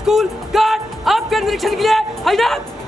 School guard आपके निरीक्षण के लिए हाजिर।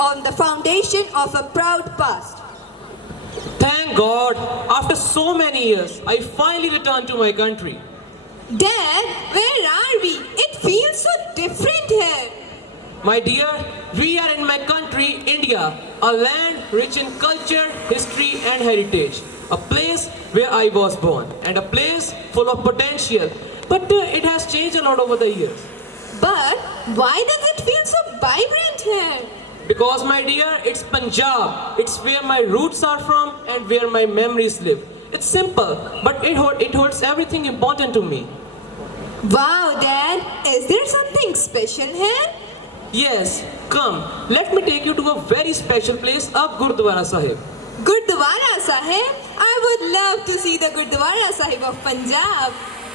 On the foundation of a proud past. Thank God, after so many years, I finally returned to my country. Dad, where are we? It feels so different here. My dear, we are in my country, India, a land rich in culture, history and heritage. A place where I was born and a place full of potential. But it has changed a lot over the years. But why does it feel so vibrant here? Because my dear, it's Punjab. It's where my roots are from and where my memories live. It's simple, but it holds everything important to me. Wow, Dad, is there something special here? Yes, come. Let me take you to a very special place, a Gurdwara Sahib. Gurdwara Sahib? I would love to see the Gurdwara Sahib of Punjab.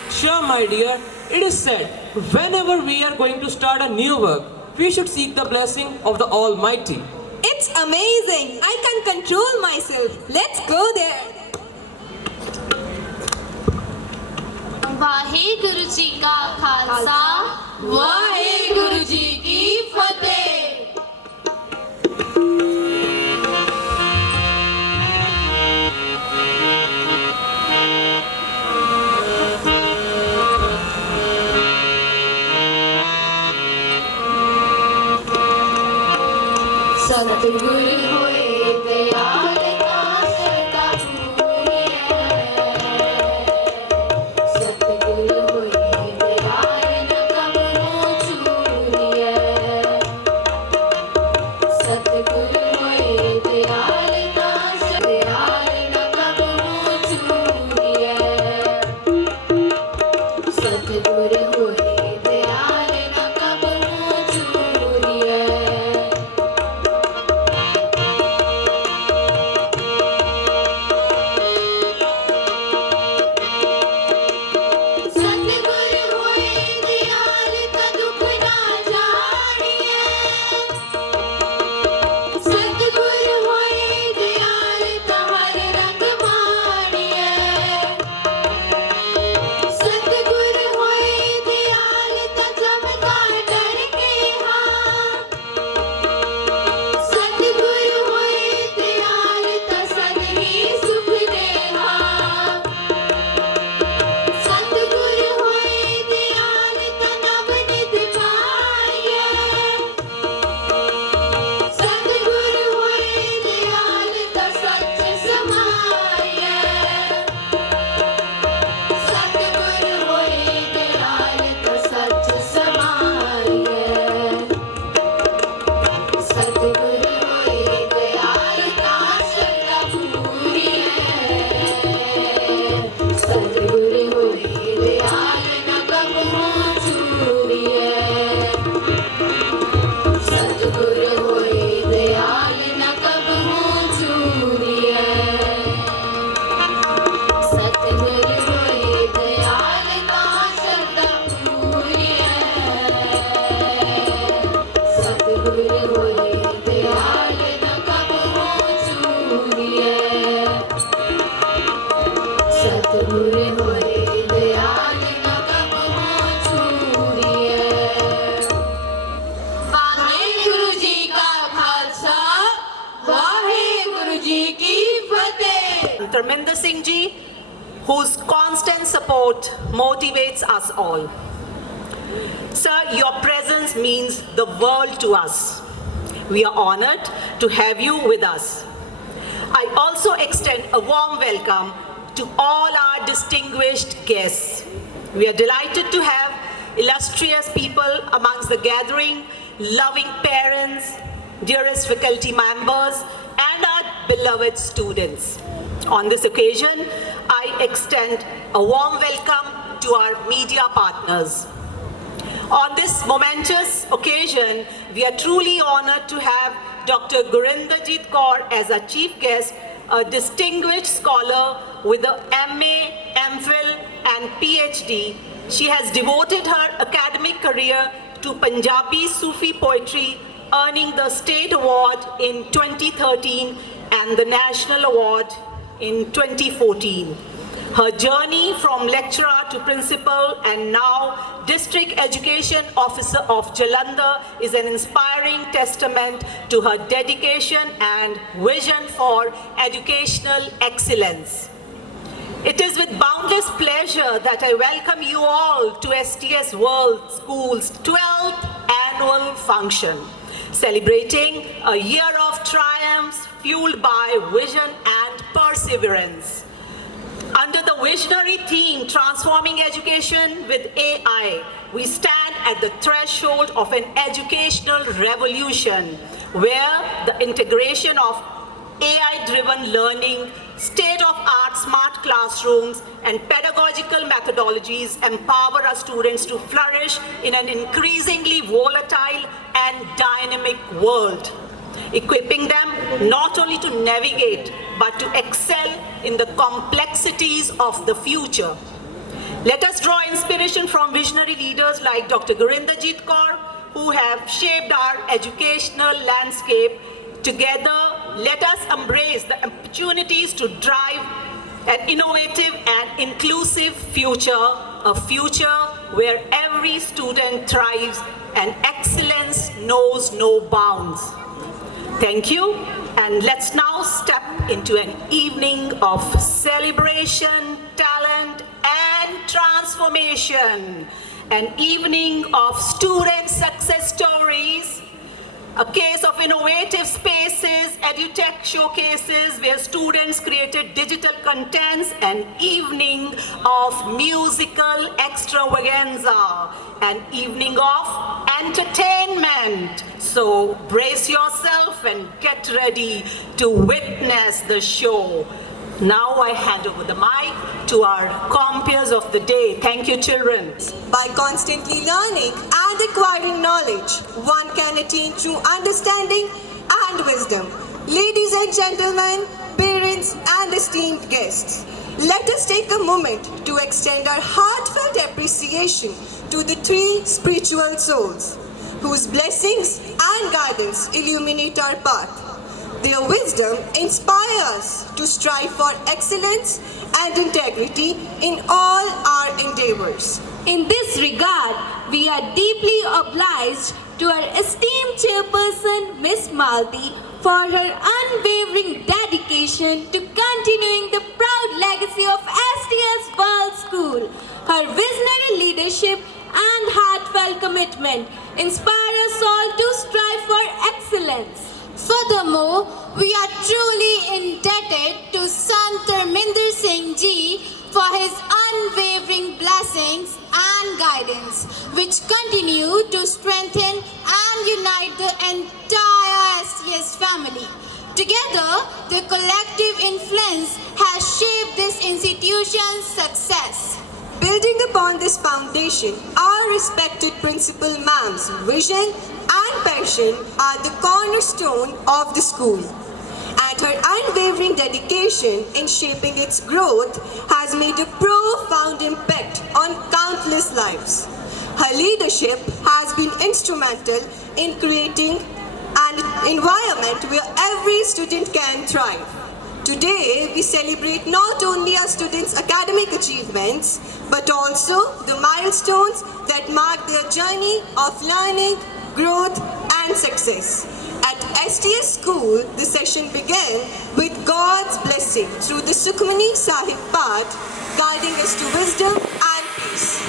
Sure, my dear. It is said, whenever we are going to start a new work, we should seek the blessing of the Almighty. It's amazing. I can control myself. Let's go there. Waheguru ji का खालसा वाहेगुरु जी की फतेह। सतगुरु होए प्यार का करता पूरी है। सतगुरु होए प्यार न कमरों जी की फतेह। Tarminder Singh ji, whose constant support motivates us all. Sir, your presence means the world to us. We are honored to have you with us. I also extend a warm welcome to all our distinguished guests. We are delighted to have illustrious people amongst the gathering, loving parents, dearest faculty members, and our beloved students. On this occasion, I extend a warm welcome to our media partners. On this momentous occasion, we are truly honored to have Dr. Gurinderjit Kaur as our chief guest, a distinguished scholar with a MA, MPhil and PhD. She has devoted her academic career to Punjabi Sufi poetry, earning the State Award in 2013 and the National Award in 2014. Her journey from lecturer to principal and now District Education Officer of Jalandhar is an inspiring testament to her dedication and vision for educational excellence. It is with boundless pleasure that I welcome you all to STS World School's 12th annual function, celebrating a year of triumphs fueled by vision and perseverance. Under the visionary theme, Transforming Education with AI, we stand at the threshold of an educational revolution where the integration of AI-driven learning, state-of-art smart classrooms, and pedagogical methodologies empower our students to flourish in an increasingly volatile and dynamic world, equipping them not only to navigate, but to excel in the complexities of the future. Let us draw inspiration from visionary leaders like Dr. Gurinderjit Kaur, who have shaped our educational landscape. Together, let us embrace the opportunities to drive an innovative and inclusive future, a future where every student thrives and excellence knows no bounds. Thank you, and let's now step into an evening of celebration, talent, and transformation. An evening of student success stories, a case of innovative spaces, edutech showcases where students created digital contents, an evening of musical extravaganza, an evening of entertainment. So brace yourself and get ready to witness the show. Now I hand over the mic to our compeers of the day. Thank you, children. By constantly learning and acquiring knowledge, one can attain true understanding and wisdom. Ladies and gentlemen, parents and esteemed guests, let us take a moment to extend our heartfelt appreciation to the three spiritual souls, whose blessings and guidance illuminate our path. Their wisdom inspires us to strive for excellence and integrity in all our endeavors. In this regard, we are deeply obliged to our esteemed chairperson, Miss Malti, for her unwavering dedication to continuing the proud legacy of STS World School. Her visionary leadership and heartfelt commitment inspire us all to strive for excellence. Furthermore, we are truly indebted to Sant Tarminder Singh Ji for his unwavering blessings and guidance, which continue to strengthen and unite the entire STS family. Together, their collective influence has shaped this institution's success. Building upon this foundation, our respected principal ma'am's vision and passion are the cornerstone of the school. And her unwavering dedication in shaping its growth has made a profound impact on countless lives. Her leadership has been instrumental in creating an environment where every student can thrive. Today, we celebrate not only our students' academic achievements, but also the milestones that mark their journey of learning, growth, and success. At STS school, the session began with God's blessing through the Sukhmani Sahib Path, guiding us to wisdom and peace.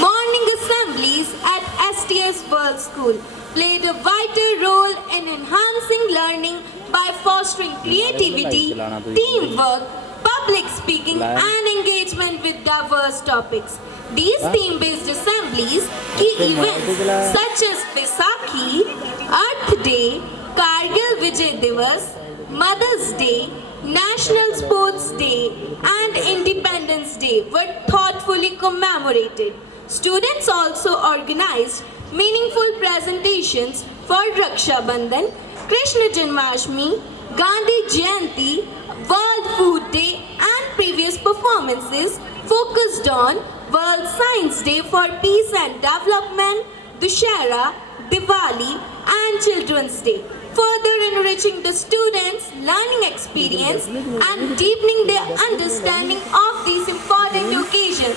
Morning assemblies at STS World School played a vital role in enhancing learning by fostering creativity, teamwork, public speaking, and engagement with diverse topics. These theme-based assemblies, key events such as Vaisakhi, Earth Day, Kargil Vijay Divas, Mother's Day, National Sports Day, and Independence Day were thoughtfully commemorated. Students also organized meaningful presentations for Raksha Bandhan, Krishna Janmashtami, Gandhi Jayanti, World Food Day, and previous performances focused on World Science Day for Peace and Development, Dussehra, Diwali, and Children's Day, further enriching the students' learning experience and deepening their understanding of these important occasions.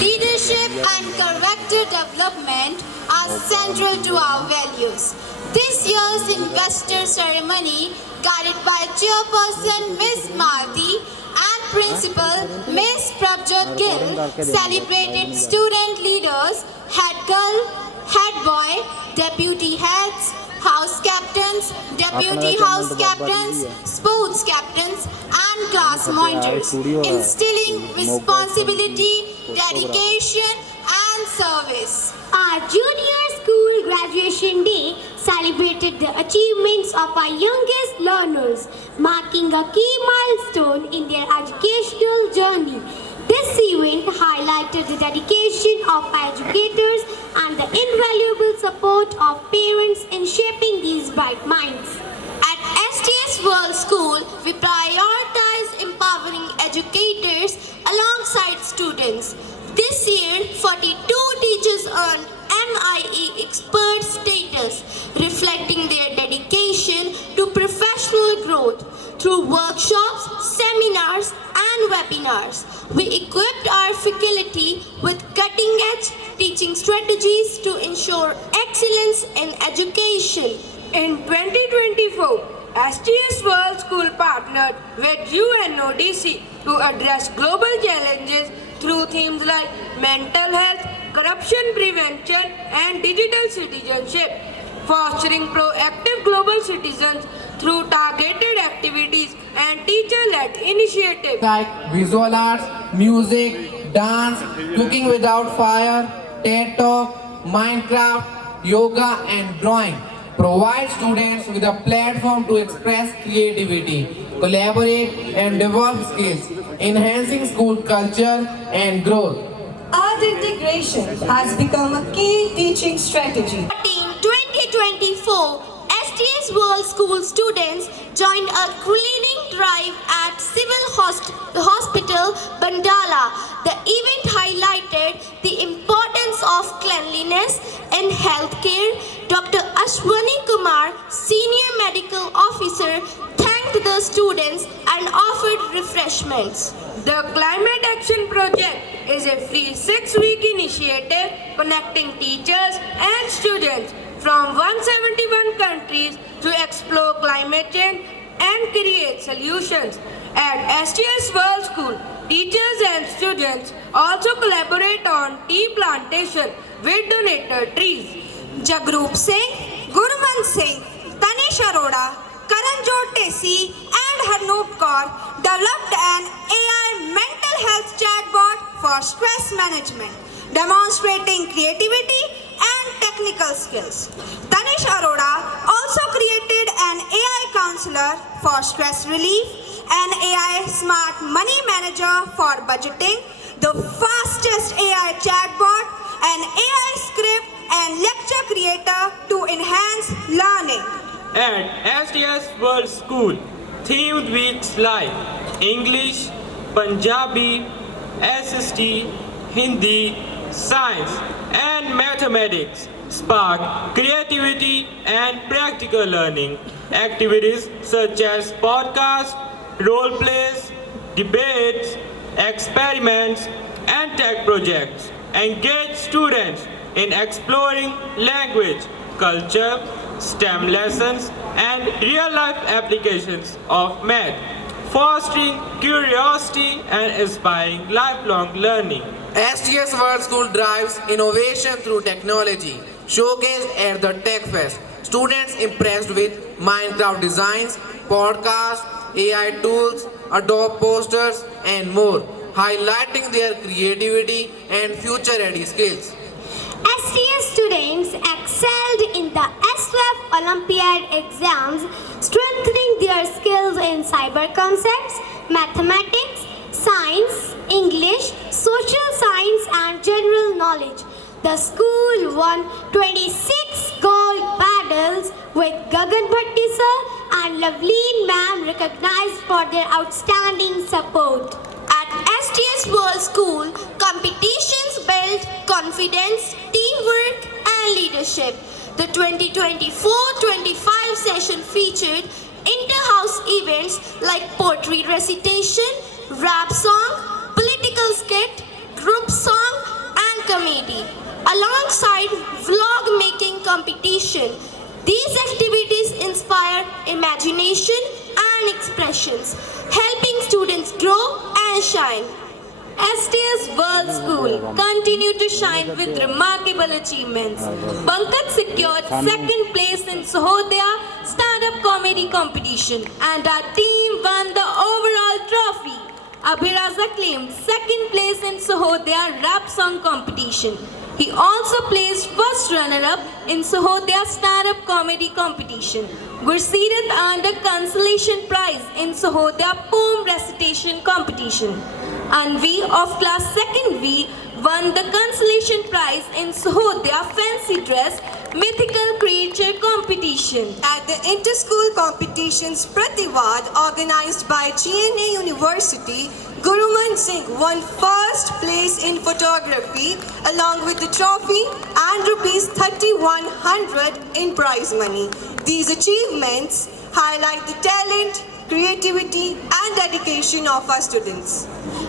Leadership and character development are central to our values. This year's investor ceremony, guided by Chairperson Ms. Malti and Principal Ms. Prabjot Gill, celebrated student leaders, head girl, head boy, deputy heads, house captains, deputy house captains, sports captains, and class monitors, instilling responsibility, dedication, and service. Our junior school graduation day celebrated the achievements of our youngest learners, marking a key milestone in their educational journey. This event highlighted the dedication of our educators and the invaluable support of parents in shaping these bright minds. At STS World School, we prioritize empowering educators alongside students. This year, 42 teachers earned MIE expert status, reflecting their dedication to professional growth. Through workshops, seminars, and webinars, we equipped our faculty with cutting-edge teaching strategies to ensure excellence in education. In 2024, STS World School partnered with UNODC to address global challenges through themes like mental health, corruption prevention, and digital citizenship, fostering proactive global citizens through targeted activities and teacher-led initiatives. Like visual arts, music, dance, cooking without fire, TED Talk, Minecraft, yoga and drawing provide students with a platform to express creativity, collaborate and develop skills, enhancing school culture and growth. Art integration has become a key teaching strategy. In 2024, STS World School students joined a cleaning drive at Civil Hospital, Bandala. The event highlighted the importance of cleanliness in healthcare. Dr. Ashwani Kumar, Senior Medical Officer, thanked the students and offered refreshments. The Climate Action Project is a free 6-week initiative connecting teachers and students from 171 countries to explore climate change and create solutions. At STS World School, teachers and students also collaborate on tea plantation with donated trees. Jagrup Singh, Gurman Singh, Tanish Arora, Karanjot Tesi, and Harnoop Kaur developed an AI mental health chatbot for stress management, demonstrating creativity and technical skills. Tanish Arora also created an AI counselor for stress relief, an AI smart money manager for budgeting, the fastest AI chatbot, an AI script and lecture creator to enhance learning. At STS World School, themed weeks like English, Punjabi, SST, Hindi, Science, and Mathematics spark creativity and practical learning. Activities such as podcasts, role plays, debates, experiments, and tech projects engage students in exploring language, culture, STEM lessons, and real-life applications of math, fostering curiosity and inspiring lifelong learning. STS World School drives innovation through technology, showcased at the Tech Fest. Students impressed with Minecraft designs, podcasts, AI tools, Adobe posters, and more, highlighting their creativity and future-ready skills. STS students excelled in the SWF Olympiad exams, strengthening their skills in cyber concepts, mathematics, science, English, social science, and general knowledge. The school won 26 gold medals, with Gagan Bhatti sir and Loveleen ma'am recognized for their outstanding support. At STS World School, competitions build confidence, teamwork, and leadership. The 2024-25 session featured inter-house events like poetry recitation, rap song, political skit, group song, and comedy, alongside vlog making competition. These activities inspire imagination and expressions, helping students grow and shine. STS World School continued to shine with remarkable achievements. Pankaj secured second place in Sahodaya stand-up comedy competition and our team won the overall trophy. Abhiraza claimed second place in Sahodaya rap song competition. He also placed first runner-up in Sahodaya stand-up comedy competition. Gurseerat earned a consolation prize in Sahodaya poem recitation competition. Anvi of class 2nd V won the consolation prize in Sahodaya fancy dress mythical creature competition. At the inter-school competitions Prativad organized by GNA University, Guruman Singh won first place in photography along with the trophy and rupees 3,100 in prize money. These achievements highlight the talent, creativity and dedication of our students.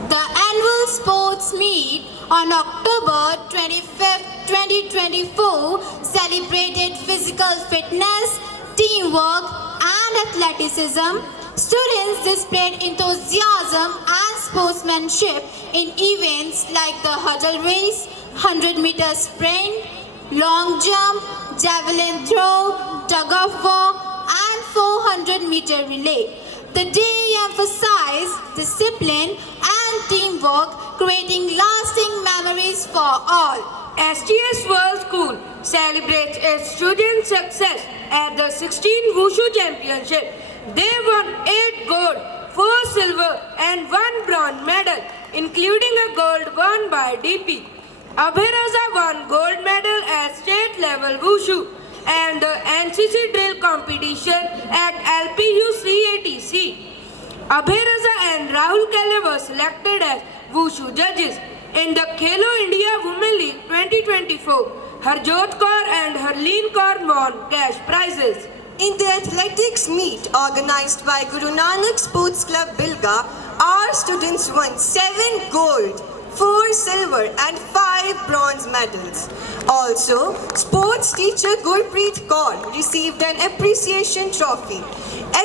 The annual sports meet on October 25th, 2024 celebrated physical fitness, teamwork and athleticism. Students displayed enthusiasm and sportsmanship in events like the hurdle race, 100-meter sprint, long jump, javelin throw, tug of war and 400-meter relay. The day emphasized discipline and teamwork, creating lasting memories for all. STS World School celebrates its student success at the 16 Wushu Championship. They won 8 gold, 4 silver and 1 bronze medal, including a gold won by DP. Abhiraza won gold medal at state level Wushu and the NCC drill competition at LPU CATC. Abhiraza and Rahul Kale were selected as Wushu judges. In the Khelo India Women League 2024, Harjot Kaur and Harleen Kaur won cash prizes. In the athletics meet organized by Guru Nanak Sports Club Bilga, our students won 7 gold, 4 silver and 5 bronze medals. Also, sports teacher Gurpreet Kaur received an appreciation trophy.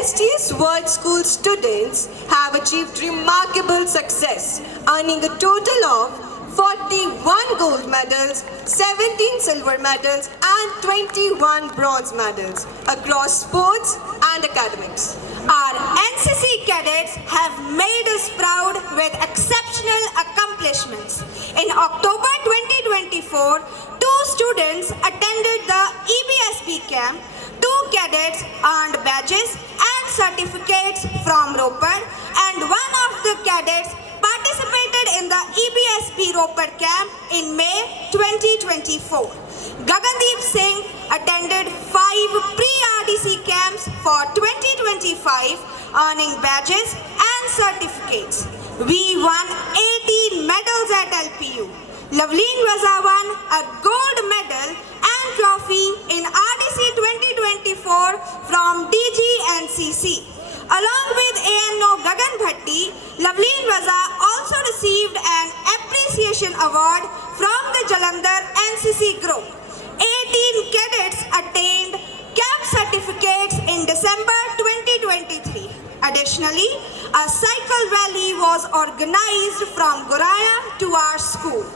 STS World School students have achieved remarkable success, earning a total of 41 gold medals, 17 silver medals and 21 bronze medals across sports and academics. Our NCC cadets have made us proud with exceptional accomplishments. In October 2024, 2 students attended the EBSB camp. 2 cadets earned badges and certificates from Ropar, and one of the cadets participated in the EBSB Ropar camp in May 2024. Gagandeep Singh attended 5 pre-RDC camps for 2025, earning badges and certificates. We won 18 medals at LPU. Loveleen Raza won a gold medal and trophy in RDC 2024 from DGNCC. Along with ANO Gagan Bhatti, Loveleen Raza also received an appreciation award from the Jalandhar NCC group. 18 cadets attained cap Additionally, a cycle rally was organized from Goraya to our school.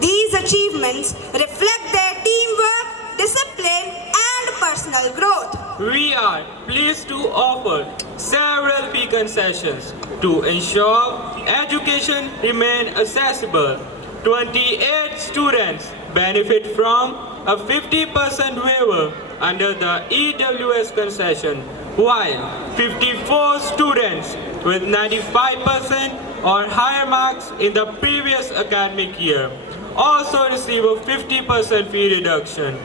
These achievements reflect their teamwork, discipline, and personal growth. We are pleased to offer several fee concessions to ensure education remain accessible. 28 students benefit from a 50% waiver under the EWS concession, while 54 students with 95% or higher marks in the previous academic year also receive a 50% fee reduction.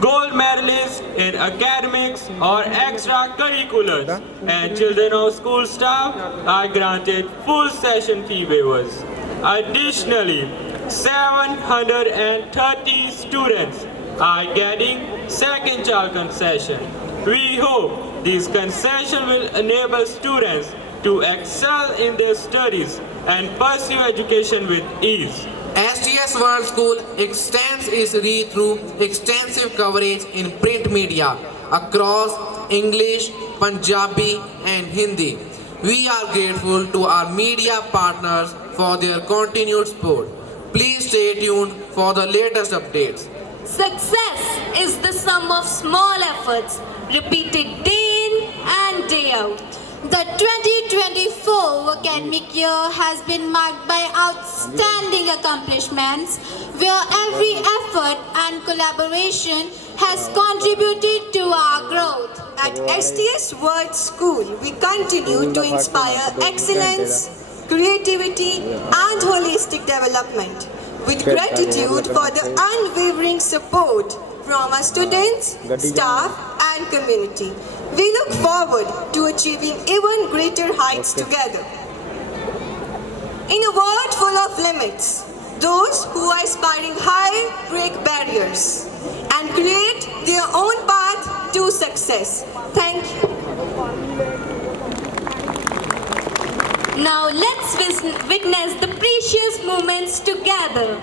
Gold medalists in academics or extracurriculars and children of school staff are granted full session fee waivers. Additionally, 730 students are getting second child concession. We hope these concessions will enable students to excel in their studies and pursue education with ease. STS World School extends its reach through extensive coverage in print media across English, Punjabi and Hindi. We are grateful to our media partners for their continued support. Please stay tuned for the latest updates. Success is the sum of small efforts repeated day in and day out. The 2024 academic year has been marked by outstanding accomplishments where every effort and collaboration has contributed to our growth. At STS World School, we continue to inspire excellence, creativity, and holistic development. With gratitude for the unwavering support from our students, staff, and community, we look forward to achieving even greater heights together. In a world full of limits, those who are aspiring high break barriers and create their own path to success. Thank you. Now let's witness the precious moments together.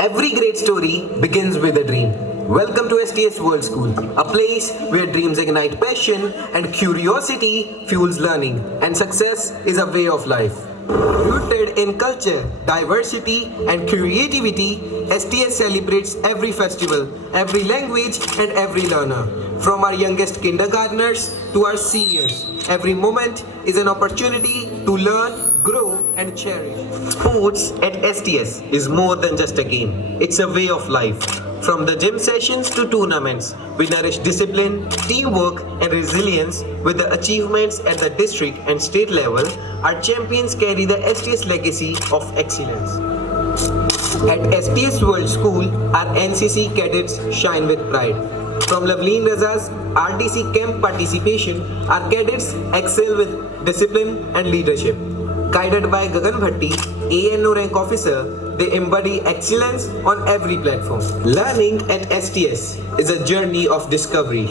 Every great story begins with a dream. Welcome to STS World School, a place where dreams ignite passion and curiosity fuels learning, and success is a way of life. Rooted in culture, diversity, and creativity, STS celebrates every festival, every language, and every learner. From our youngest kindergartners to our seniors, every moment is an opportunity to learn, grow, and cherish. Sports at STS is more than just a game, it's a way of life. From the gym sessions to tournaments, we nourish discipline, teamwork, and resilience. With the achievements at the district and state level, our champions carry the STS legacy of excellence. At STS World School, our NCC cadets shine with pride. From Lavleen Raza's RTC camp participation, our cadets excel with discipline and leadership. Guided by Gagan Bhatti, ANO rank officer, they embody excellence on every platform. Learning at STS is a journey of discovery.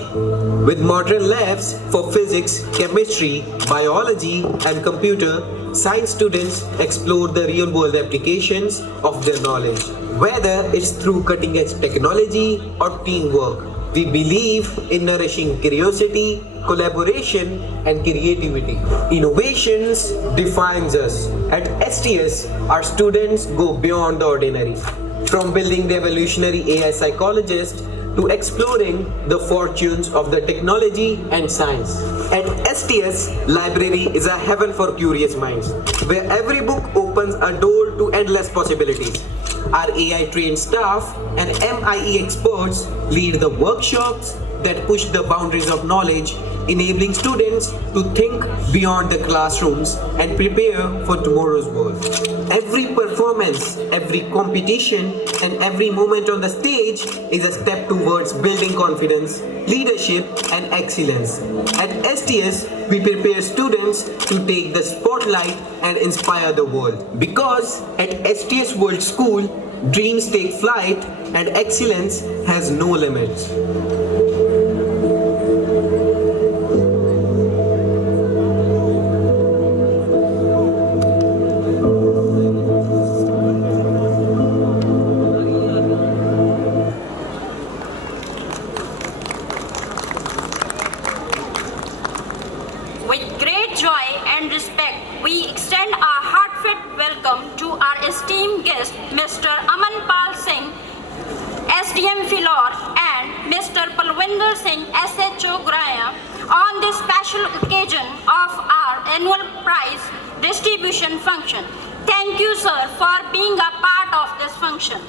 With modern labs for physics, chemistry, biology, and computer, science students explore the real-world applications of their knowledge. Whether it's through cutting-edge technology or teamwork, we believe in nourishing curiosity, collaboration, and creativity. Innovations defines us. At STS, our students go beyond the ordinary. From building the evolutionary AI psychologist to exploring the fortunes of the technology and science. At STS, library is a heaven for curious minds, where every book opens a door to endless possibilities. Our AI-trained staff and MIE experts lead the workshops that push the boundaries of knowledge, enabling students to think beyond the classrooms and prepare for tomorrow's world. Every performance, every competition, and every moment on the stage is a step towards building confidence, leadership, and excellence. At STS, we prepare students to take the spotlight and inspire the world. Because at STS World School, dreams take flight and excellence has no limits. SDM Philor and Mr. Palwinder Singh SHO Graham on this special occasion of our annual prize distribution function. Thank you, sir, for being a part of this function.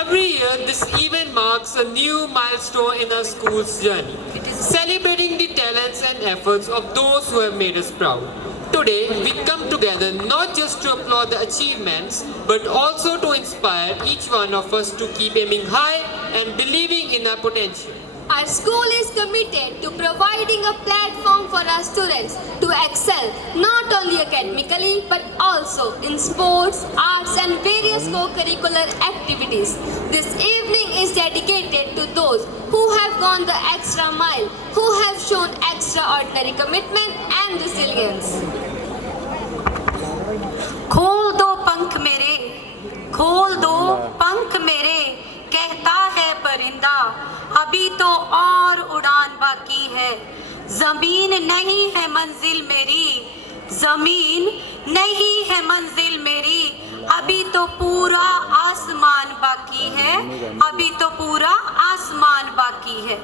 Every year, this event marks a new milestone in our school's journey, celebrating the talents and efforts of those who have made us proud. Today, we come together not just to applaud the achievements, but also to inspire each one of us to keep aiming high and believing in our potential. Our school is committed to providing a platform for our students to excel not only academically but also in sports, arts and various co-curricular activities. This evening is dedicated to those who have gone the extra mile, who have shown extraordinary commitment and resilience. खोल दो पंख मेरे, खोल दो पंख मेरे, कहता है परिंदा, अभी तो और उड़ान बाकी है। जमीन नहीं है मंजिल मेरी, जमीन नहीं है मंजिल मेरी, अभी तो पूरा आसमान बाकी है, अभी तो पूरा आसमान बाकी है।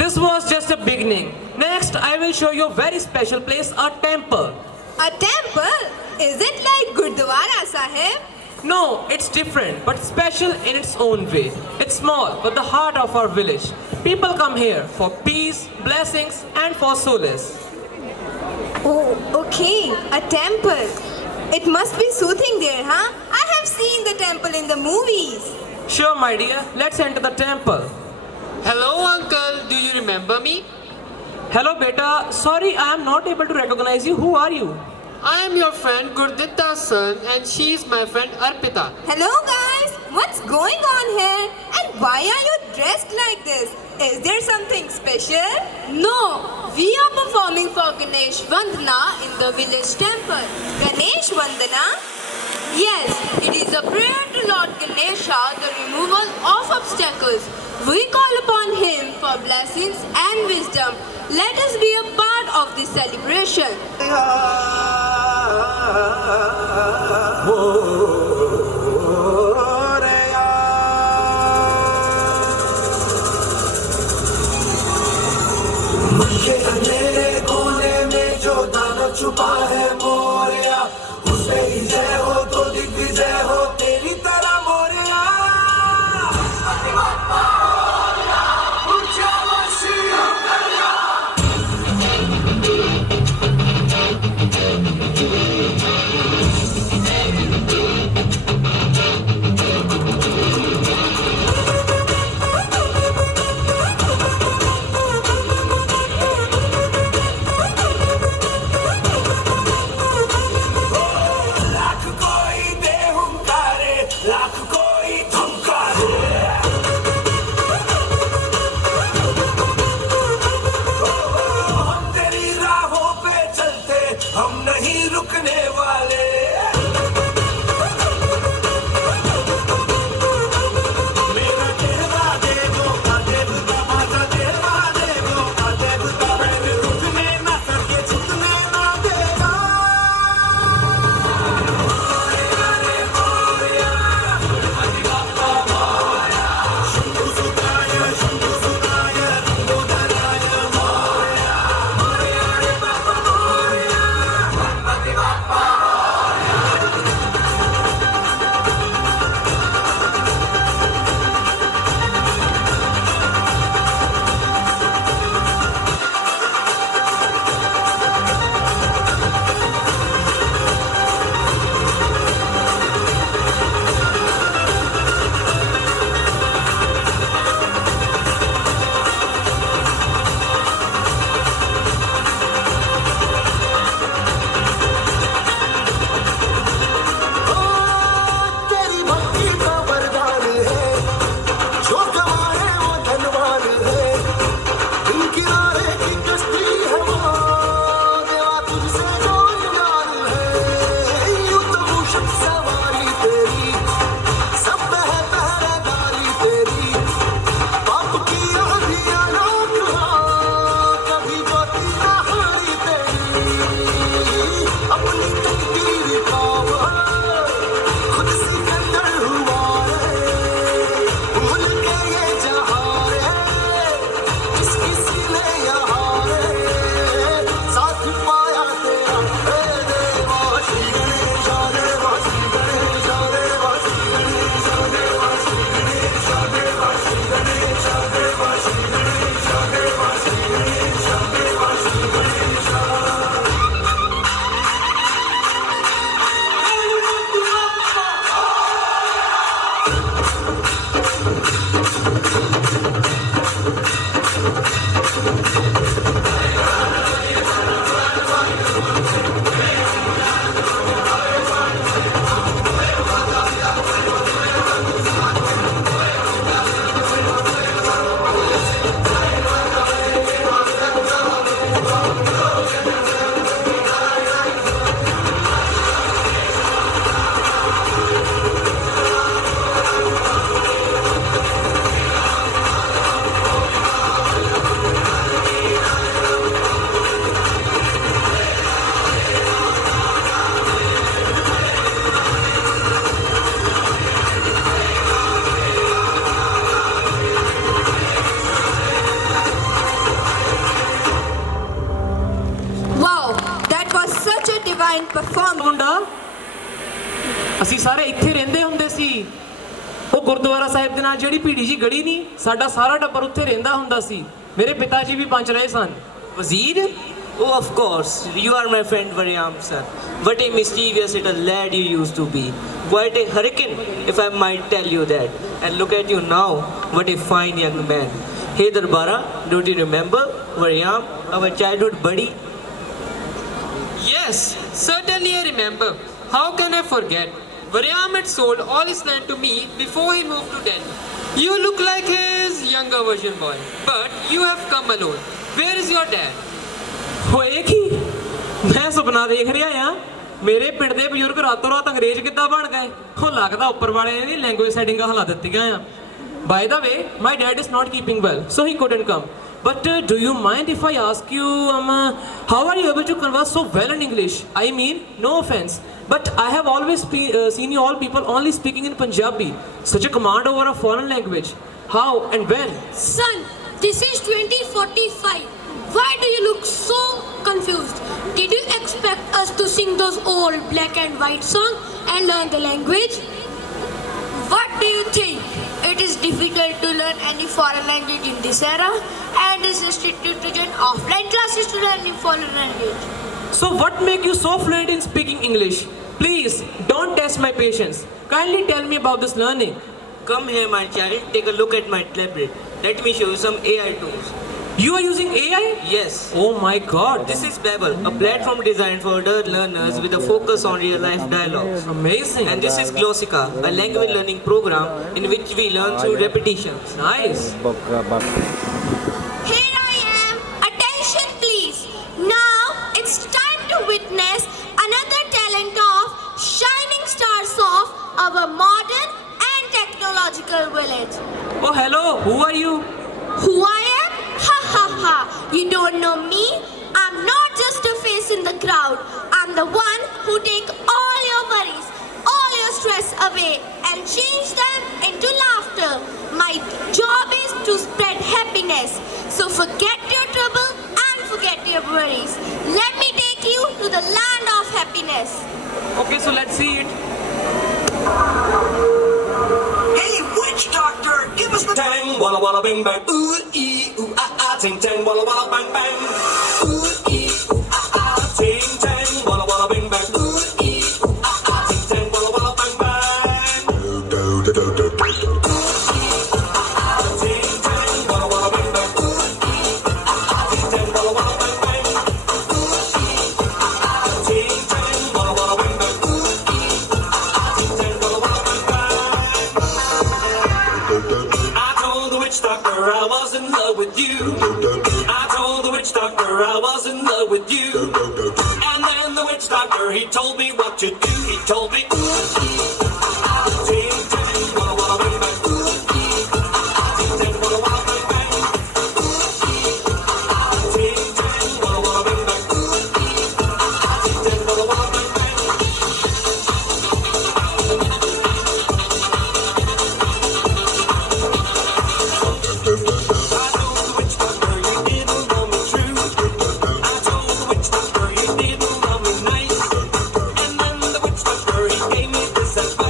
This was just a beginning. Next, I will show you a very special place, a temple. A temple? Is it like Gurdwara Sahib? No, it's different, but special in its own way. It's small, but the heart of our village. People come here for peace, blessings, and for solace. Oh, okay, a temple. It must be soothing there, huh? I have seen the temple in the movies. Sure, my dear, let's enter the temple. Hello, uncle. Do you remember me? Hello, beta. Sorry, I am not able to recognize you. Who are you? I am your friend Gurditta's son, and she is my friend Arpita. Hello, guys. What's going on here? And why are you dressed like this? Is there something special? No, we are performing for Ganesh Vandana in the village temple. Ganesh Vandana? Yes, it is a prayer to Lord Ganesha, the removal of obstacles. We call upon him for blessings and wisdom. Let us be a part of this celebration. छुपा है मोरिया उसे ही जय हो तो दिग्विजय हो तेरी तरह Moriya Wow, that was such a divine performance. ਅਸੀਂ ਸਾਰੇ ਇੱਥੇ ਰਹਿੰਦੇ ਹੁੰਦੇ ਸੀ। ਉਹ ਗੁਰਦੁਆਰਾ ਸਾਹਿਬ ਦੇ ਨਾਲ ਜਿਹੜੀ ਭੀੜੀ ਜੀ ਗੜੀ ਨਹੀਂ, ਸਾਡਾ ਸਾਰਾ ਟੱਬਰ ਉੱਥੇ ਰਹਿੰਦਾ ਹੁੰਦਾ ਸੀ। ਮੇਰੇ ਪਿਤਾ ਜੀ ਵੀ ਪੰਚ ਰਹੇ ਸਨ। Wazir? Oh, of course. You are my friend Varyam, sir. What a mischievous little lad you used to be. Quite a hurricane, if I might tell you that. And look at you now. What a fine young man. Hey, Darbara, don't you remember Varyam, our childhood buddy? Yes, certainly I remember. How can I forget? Varyam had sold all his land to me before he moved to Delhi. You look like his younger version boy, but you have come alone. Where is your dad? ਹੋਏ ਕੀ? ਮੈਂ ਸੁਪਨਾ ਦੇਖ ਰਿਹਾ ਆ। ਮੇਰੇ ਪਿੰਡ ਦੇ ਬਜ਼ੁਰਗ ਰਾਤੋਂ ਰਾਤ ਅੰਗਰੇਜ਼ ਕਿੱਦਾਂ ਬਣ ਗਏ? ਉਹ ਲੱਗਦਾ ਉੱਪਰ ਵਾਲੇ ਨੇ ਲੈਂਗੁਏਜ ਸੈਟਿੰਗਾਂ ਹਿਲਾ ਦਿੱਤੀਆਂ ਆ। By the way, my dad is not keeping well, so he couldn't come. But do you mind if I ask you, how are you able to converse so well in English? I mean, no offense, but I have always seen you all people only speaking in Punjabi. Such a command over a foreign language. How and when? Son, this is 2045. Why do you look so confused? Did you expect us to sing those old black and white songs and learn the language? What do you think? It is difficult to learn any foreign language in this era, and is restricted to join offline classes to learn a foreign language. So what make you so fluent in speaking English? Please, don't test my patience. Kindly tell me about this learning. Come here, my child. Take a look at my tablet. Let me show you some AI tools. You are using AI? Yes. Oh my God. This is Babel, a platform designed for adult learners with a focus on real-life dialogues. Amazing. And this is Glossica, a language learning program in which we learn through repetitions. Nice. Here I am. Attention please. Now it's time to witness another talent of shining stars of our modern and technological village. Oh, hello. Who are you? Who I am? Ha ha ha. You don't know me? I'm not just a face in the crowd. I'm the one who take all your worries, all your stress away and change them into laughter. My job is to spread happiness. So forget your trouble and forget your worries. Let me take you to the land of happiness. Okay, so let's see it. Hey, witch doctor, give us the tang, walla walla bing bang, ooh ee ooh ah ah, ting tang, walla walla bang bang, ooh ee ooh ah ah, ting tang, walla walla bing bang, ooh ee ooh ah ah, ting tang, walla walla bang bang, do do do do do do. I was in love with you. I told the witch doctor I was in love with you. And then the witch doctor, he told me what to do. He told me, ting tang, walla walla bang bang. Ting tang, walla walla bang bang. Ting tang, walla walla bang bang. Ting tang, walla walla bang bang. He gave me this advice.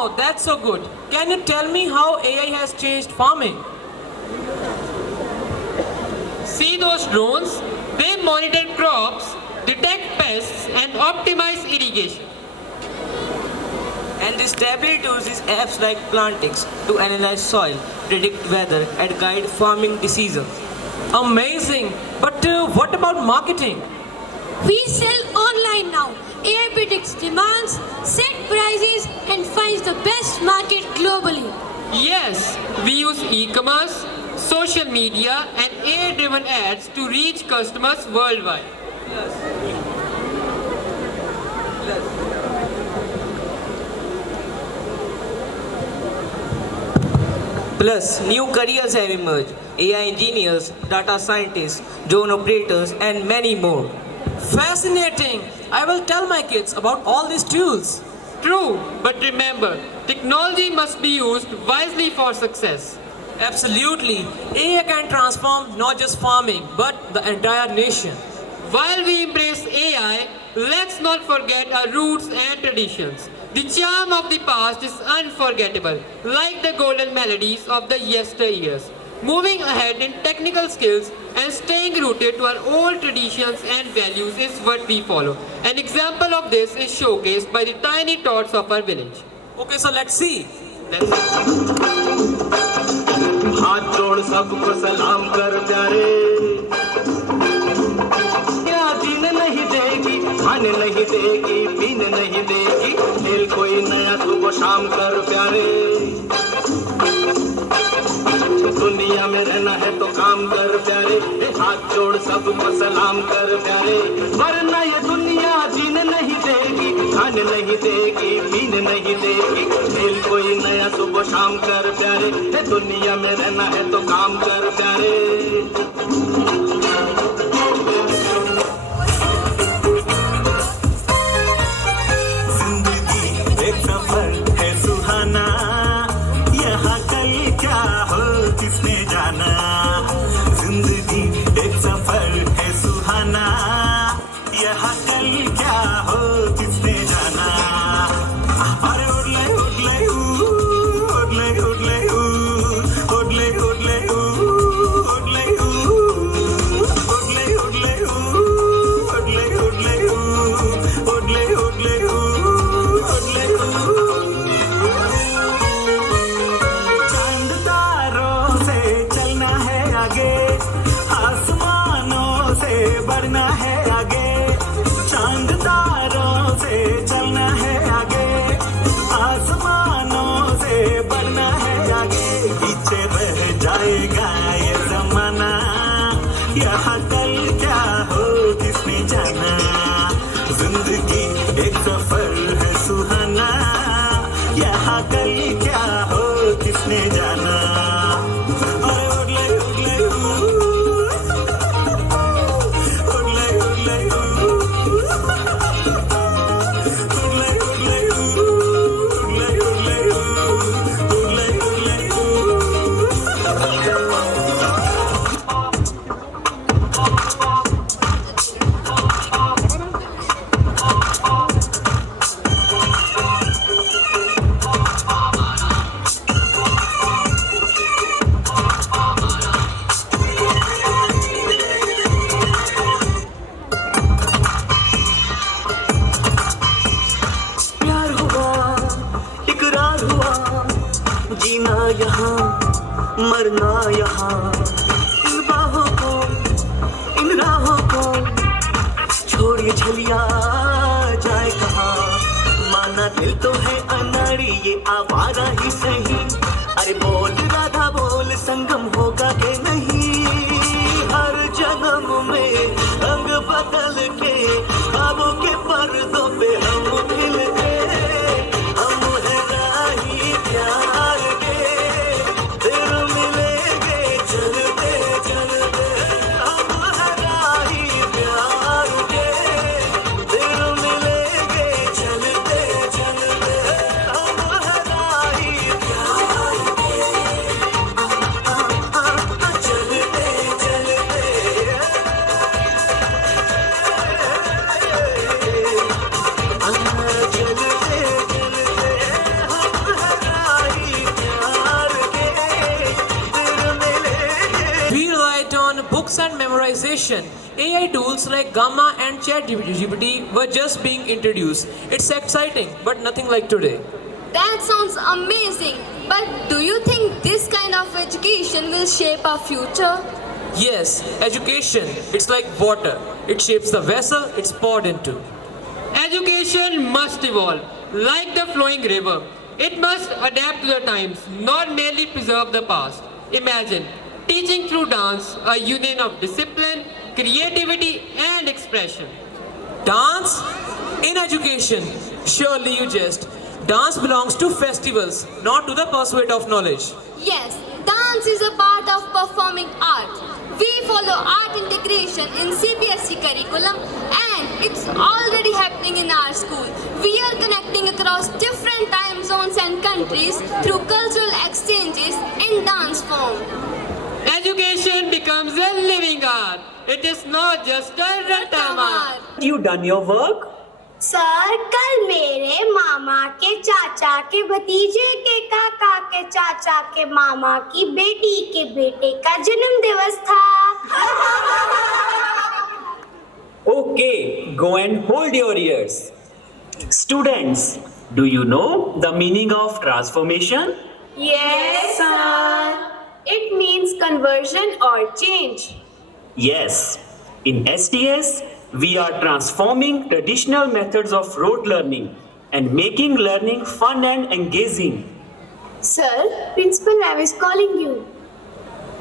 Wow, that's so good. Can you tell me how AI has changed farming? See those drones? They monitor crops, detect pests, and optimize irrigation. And this tablet uses apps like Plantix to analyze soil, predict weather, and guide farming decisions. Amazing. But what about marketing? We sell online now. AI predicts demands, set prices, and finds the best market globally. Yes, we use e-commerce, social media, and AI-driven ads to reach customers worldwide. Plus, new careers have emerged. AI engineers, data scientists, drone operators, and many more. Fascinating. I will tell my kids about all these tools. True, but remember, technology must be used wisely for success. Absolutely. AI can transform not just farming, but the entire nation. While we embrace AI, let's not forget our roots and traditions. The charm of the past is unforgettable, like the golden melodies of the yesteryears. Moving ahead in technical skills and staying rooted to our old traditions and values is what we follow. An example of this is showcased by the tiny tots of our village. Okay, so let's see. हाथ जोड़ सबको सलाम कर प्यारे क्या जीने नहीं देगी खाने नहीं देगी पीने नहीं देगी खेल कोई नया सुबह शाम कर प्यारे दुनिया में रहना है तो काम कर प्यारे हाथ जोड़ सबको सलाम कर प्यारे वरना ये दुनिया जीने नहीं देगी खाने नहीं देगी पीने नहीं देगी खेल कोई नया सुबह शाम कर प्यारे दुनिया में रहना है तो काम कर प्यारे जिंदगी एक सफर है सुहाना यहाँ कल क्या हो किसने जाना जिंदगी एक सफर है सुहाना यहाँ कल क्या हो किसने जाना अरे उड़ले उड़ले उड़ले उड़ले उड़ले उड़ले उड़ले उड़ले उड़ले उड़ले उड़ले उड़ले उड़ले उड़ले चांद तारों से चलना है आगे आसमानों से बढ़ना है आगे चांद तारों से चलना है आगे आसमानों से बढ़ना है आगे पीछे रह जाएगा ये जमाना यहाँ कल क्या हो किसने जाना जिंदगी एक सफर है सुहाना यहाँ कल क्या हो किसने जाना अरे उड़ले उड़ले उड़ले उड़ले उड़ले उड़ले उड़ले उड़ले उड़ले than books and memorization, AI tools like Gamma and ChatGPT were just being introduced. It's exciting, but nothing like today. That sounds amazing. But do you think this kind of education will shape our future? Yes, education, it's like water. It shapes the vessel it's poured into. Education must evolve, like the flowing river. It must adapt to the times, not merely preserve the past. Imagine teaching through dance, a union of discipline, creativity, and expression. Dance in education, surely you jest. Dance belongs to festivals, not to the pursuit of knowledge. Yes, dance is a part of performing art. We follow art integration in CBSE curriculum and it's already happening in our school. We are connecting across different time zones and countries through cultural exchanges in dance form. Education becomes a living art. It is not just a ratamar. You done your work? Sir कल मेरे मामा के चाचा के भतीजे के काका के चाचा के मामा की बेटी के बेटे का जन्म दिवस था। Okay, go and hold your ears. Students, do you know the meaning of transformation? Yes, sir. It means conversion or change. Yes, in STS, we are transforming traditional methods of rote learning and making learning fun and engaging. Sir, Principal Ma'am is calling you.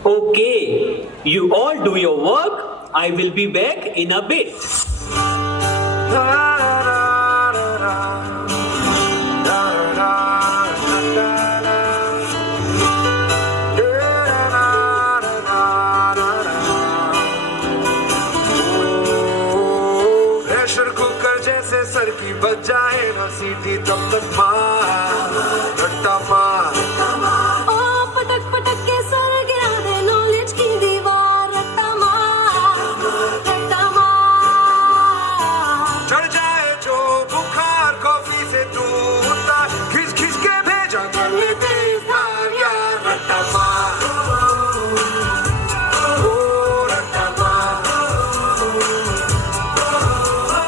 Okay, you all do your work. I will be back in a bit. Pressure cooker जैसे sir की बज जाए ना सीटी तब तक मार रट्टा मार। ओ पटक पटक के सर गिरा दे नॉलेज की दीवार रट्टा मार चढ़ जाए जो बुखार कॉफी से तू उठता खिस खिस के भेजा कर ले तेज धार यार रट्टा मार। ओ रट्टा मार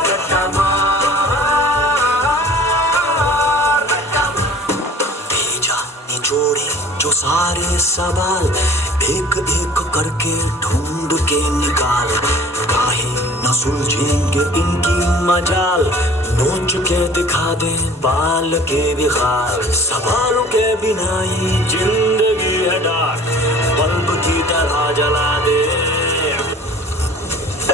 रट्टा मार भेजा निचोड़े जो सारे सवाल एक एक करके ढूंढ के निकाल काहे न सुलझेंगे इनकी मजाल नोच के दिखा दे बाल के विखार सवालों के बिना ही जिंदगी है डार्क बल्ब की तरह जला दे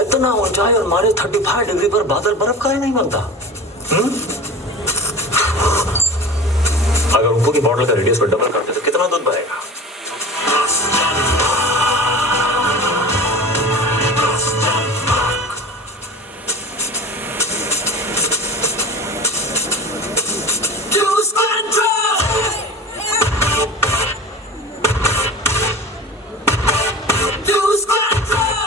इतना ऊंचाई और मारे 35 डिग्री पर बादल बर्फ का ही नहीं बनता अगर उनको की बॉटल का रेडियस पर डबल करते तो कितना दूध बहेगा Lose control. Lose control.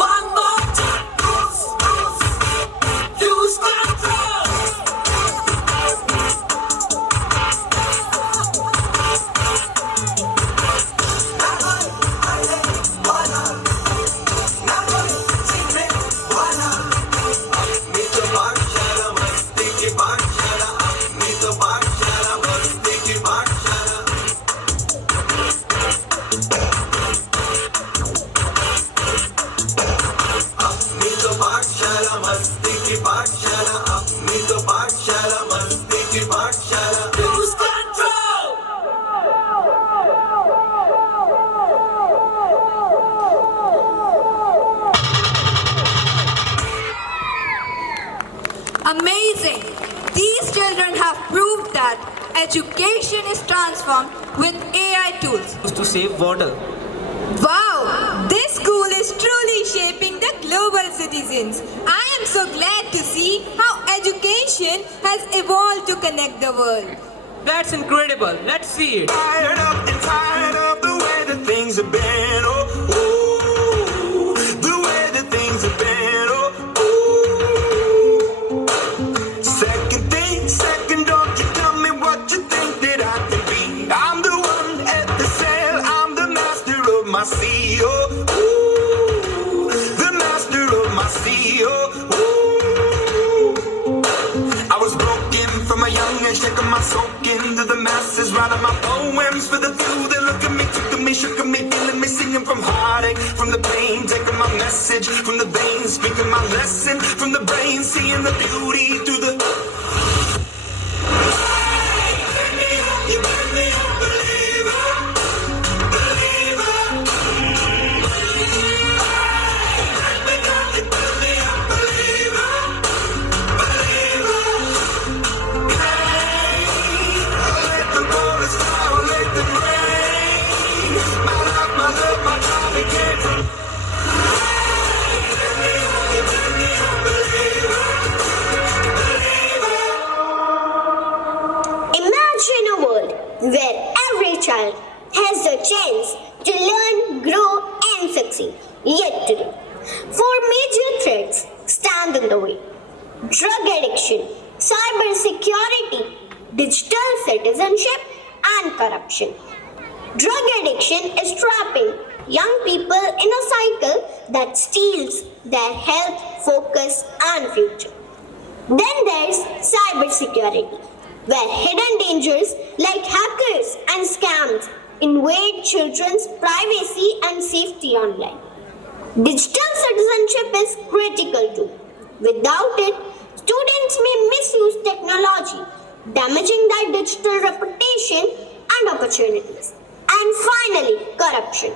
One more time. Lose control. Lose control. Amazing! These children have proved that education is transformed with AI tools. To save water. Wow! This school is truly shaping the global citizens. I am so glad to see how education has evolved to connect the world. That's incredible. Let's see it. Tired up and tired of the way that things have been. Oh, oh, the way that things have been. Oh, oh. Second thing, second, don't you tell me what you think that I can be. I'm the writing my poems for the few that look at me, took at me, shook at me, feeling me, singing from heartache, from the pain, taking my message from the veins, speaking my lesson from the brain, seeing the beauty through the. Imagine a world where every child has the chance to learn, grow, and succeed. Yet today, four major threats stand in the way: drug addiction, cyber security, digital citizenship, and corruption. Drug addiction is trapping young people in a cycle that steals their health, focus, and future. Then there's cybersecurity, where hidden dangers like hackers and scams invade children's privacy and safety online. Digital citizenship is critical too. Without it, students may misuse technology, damaging their digital reputation and opportunities. And finally, corruption.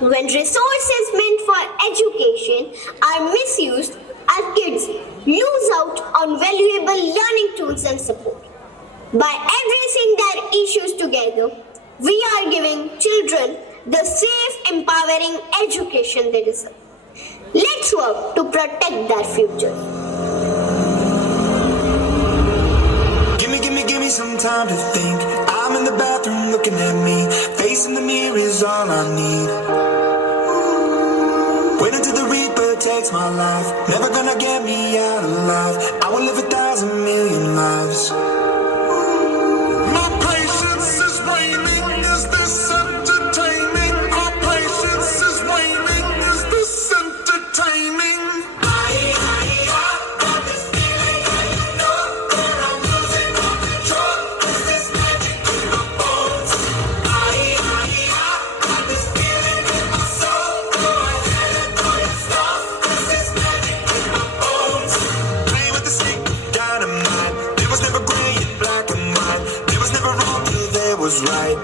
When resources meant for education are misused, our kids lose out on valuable learning tools and support. By addressing their issues together, we are giving children the safe, empowering education they deserve. Let's work to protect their future. Give me some time to think. I'm in the bathroom looking at me. Facing the mirror is all I need. Wait until the Reaper takes my life. Never gonna get me out alive. I will live 1,000 million lives. My patience is waning. Is this entertaining? Our patience is waning. Is this entertaining? Got this feeling, I know that I'm losing all control. Is this magic in my bones? Got this feeling in my soul. Go ahead and throw your stuff. Is this magic in my bones? Play with the stick, dynamite. There was never gray and black and white. There was never wrong till there was right.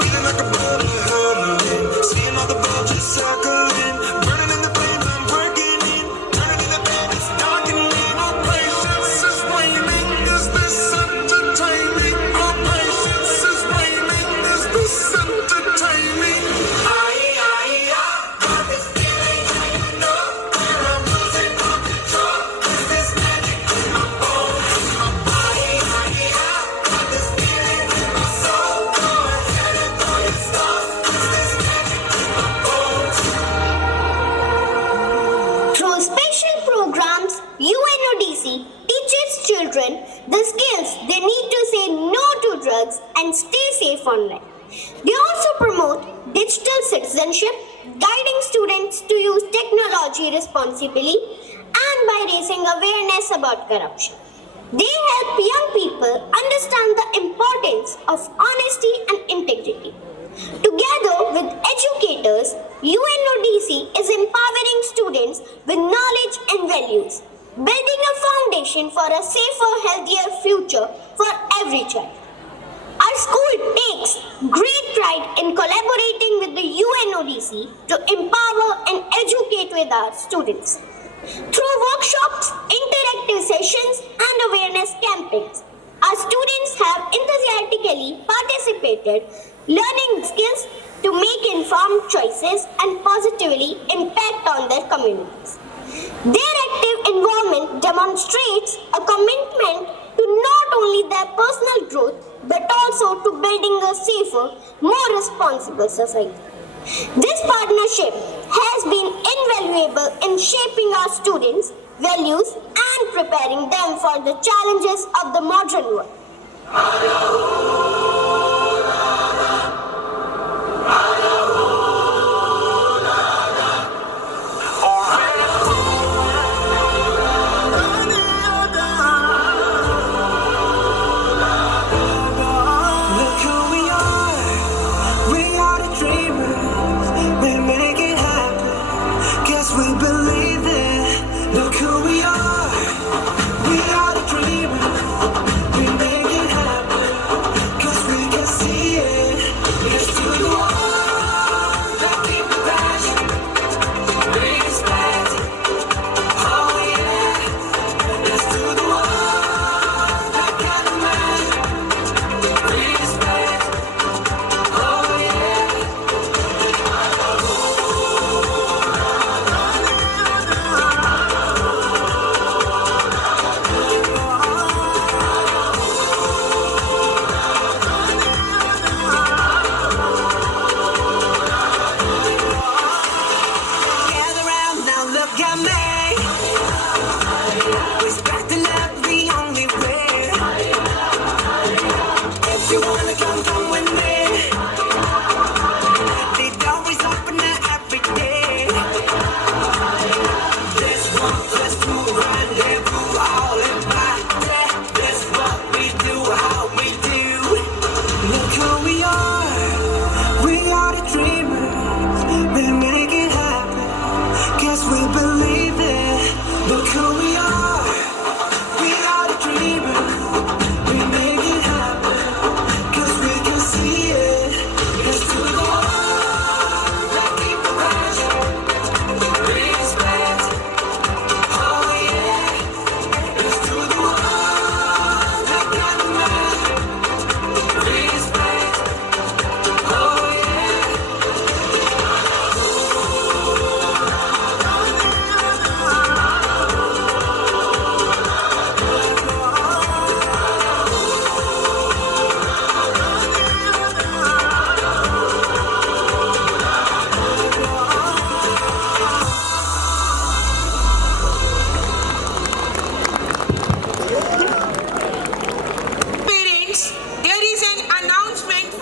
Feeling like a bullet hurtling. Seeing all the vultures circling. Burning in the flames I'm working in. Turning in the bed, it's darkening. Our patience is waning. Is this entertaining? Our patience is waning. Is this entertaining? Got this feeling, I know that I'm losing all control. Is this magic in my bones? Got this feeling in my soul. Go ahead and throw your stuff. Is this magic in my bones? Through special programs, UNODC teaches children the skills they need to say no to drugs and stay safe online. They also promote digital citizenship, guiding students to use technology responsibly and by raising awareness about corruption. They help young people understand the importance of honesty and integrity. Together with educators, UNODC is empowering students with knowledge and values, building a foundation for a safer, healthier future for every child. Our school takes great pride in collaborating with the UNODC to empower and educate with our students. Through workshops, interactive sessions, and awareness campaigns, our students have enthusiastically participated, learning skills to make informed choices and positively impact on their communities. Their active involvement demonstrates a commitment to not only their personal growth but also to building a safer, more responsible society. This partnership has been invaluable in shaping our students' values and preparing them for the challenges of the modern world.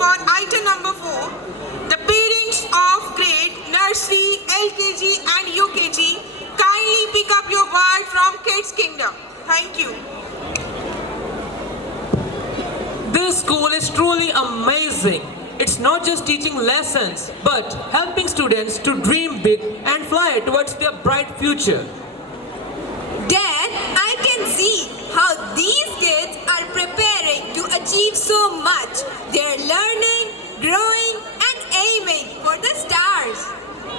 for item number 4. The parents of grade nursery, LKG and UKG kindly pick up your word from Kids Kingdom. Thank you. This school is truly amazing. It's not just teaching lessons, but helping students to dream big and fly towards their bright future. Dad, I can see how these kids are preparing to achieve so much. They're learning, growing, and aiming for the stars.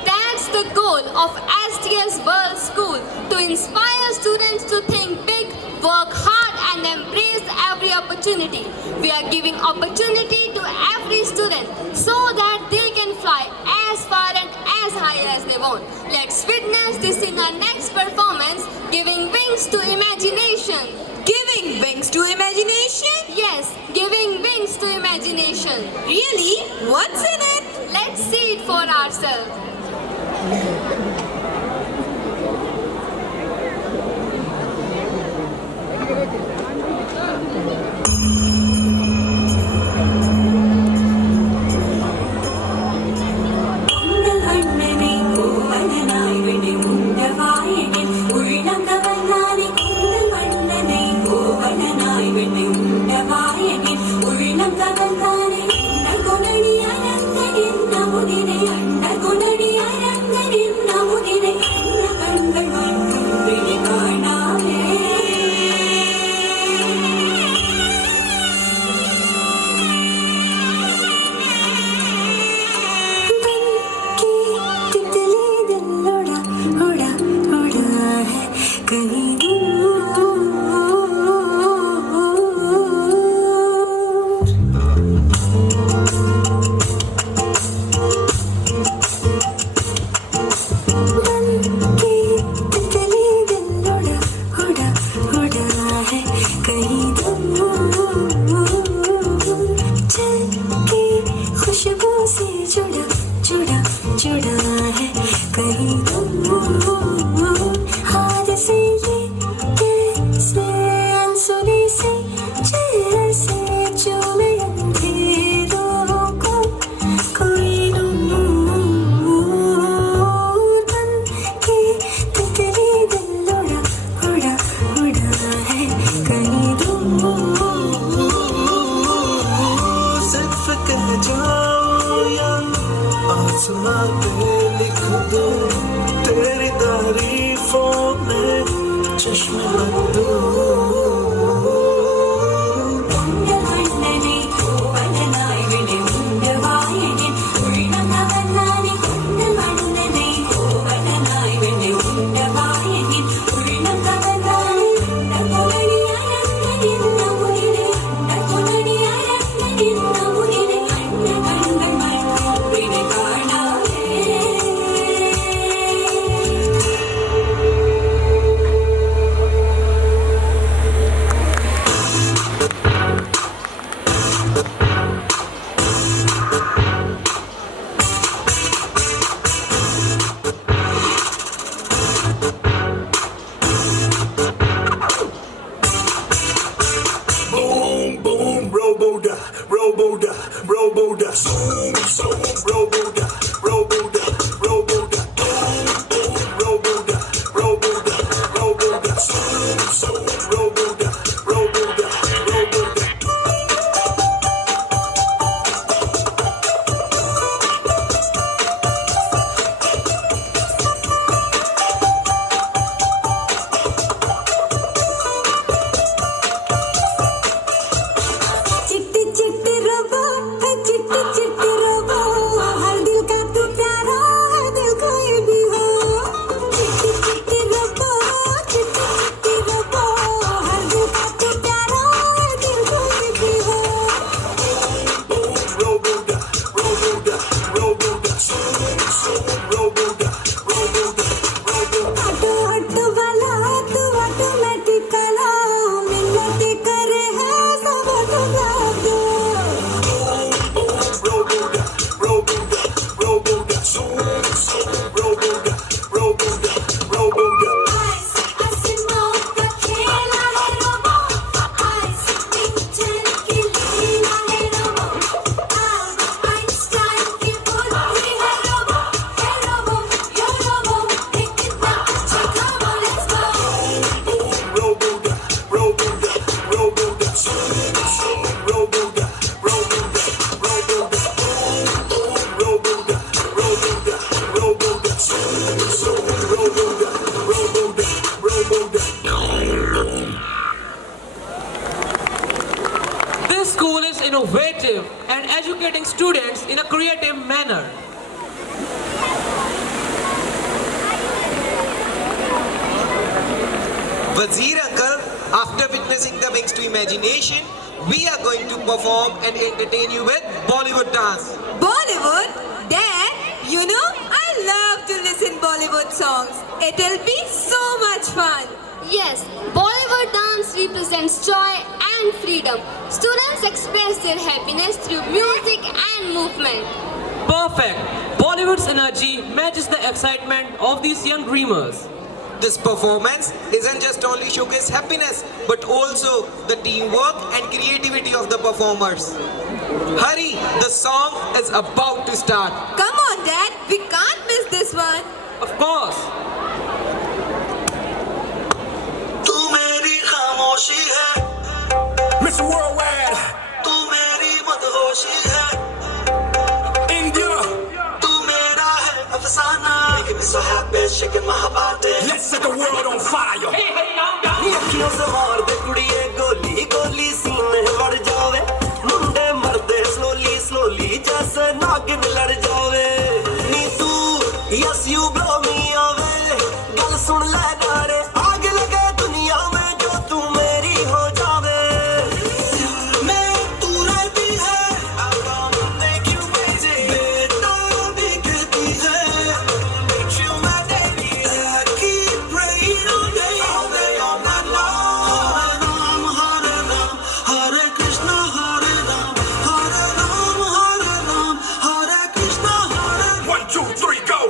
That's the goal of STS World School, to inspire students to think big, work hard and embrace every opportunity. We are giving opportunity to every student so that they can fly as far and as high as they want. Let's witness this in our next performance, Giving Wings to Imagination. Giving wings to imagination? Yes, giving wings to imagination. Really? What's in it? Let's see it for ourselves. चिट्टी चिट्टी robo school is innovative and educating students in a creative manner. Wazir uncle, after witnessing the wings to imagination, we are going to perform and entertain you with Bollywood dance. Bollywood? Dad, you know, I love to listen Bollywood songs. It'll be so much fun. Yes, Bollywood dance represents joy and freedom. Students express their happiness through music and movement. Perfect! Bollywood's energy matches the excitement of these young dreamers. This performance isn't just only showcase happiness, but also the teamwork and creativity of the performers. Hurry, the song is about to start. Come on, Dad, we can't miss this one. Of course. तू मेरी खामोशी है Miss Worldwide तू मेरी मदहोशी है India तू मेरा है अफसाना Making me so happy, shaking my body Let's set the world on fire Hey, hey, down अखियों से मार दे कुड़िए गोली गोली सीने बढ़ जावे मुंडे मरदे slowly slowly जैसे नागिन लड़ जावे नी तू yes you blow me away गल सुन ले गारे आग लगे दुनिया में जो तू मेरी हो जावे मैं तू रहती है I wanna make you crazy बेटा भी कहती है make you my lady I keep praying all day all night long Hare Ram Hare Krishna Hare Ram Hare Ram Hare Ram Hare Krishna Hare Ram 1 2 3 go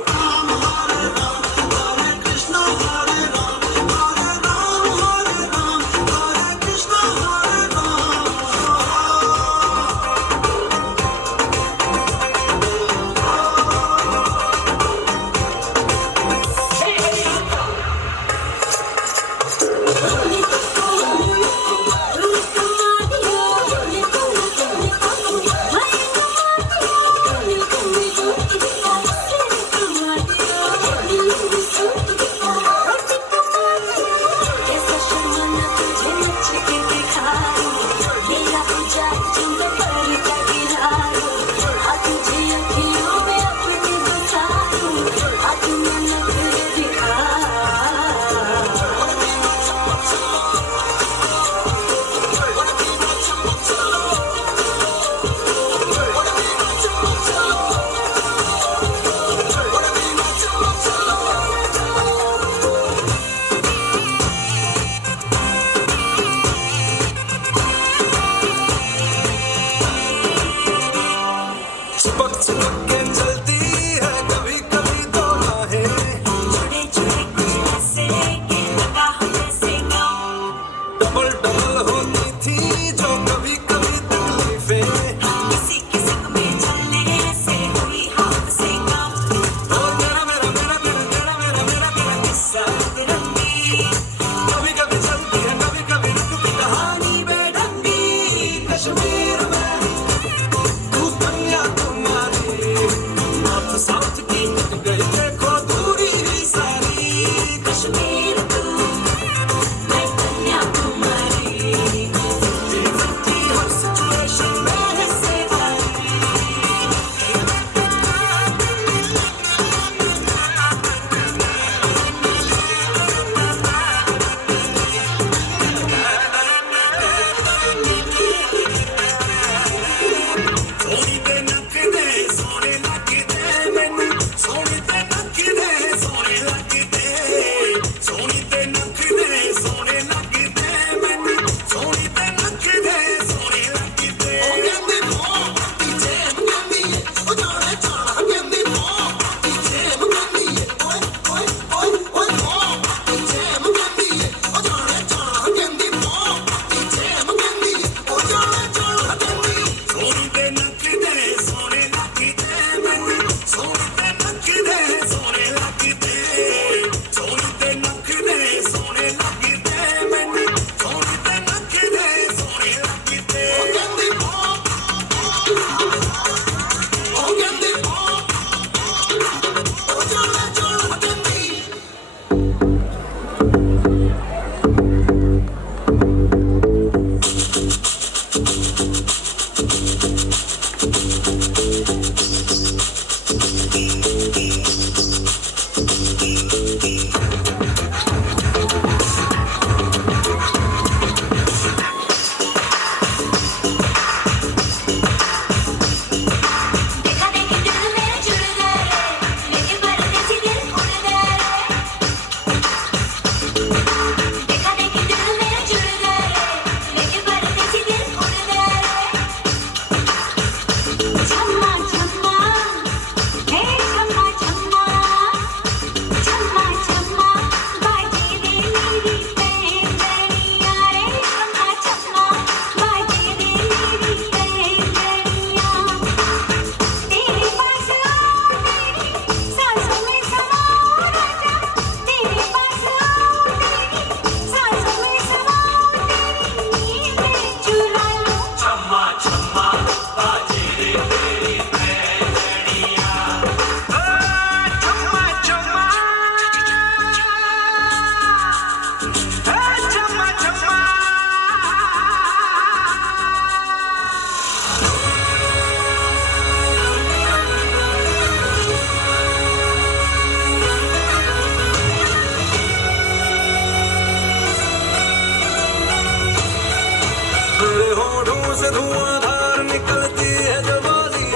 धुआंधार निकलती है जो बोली,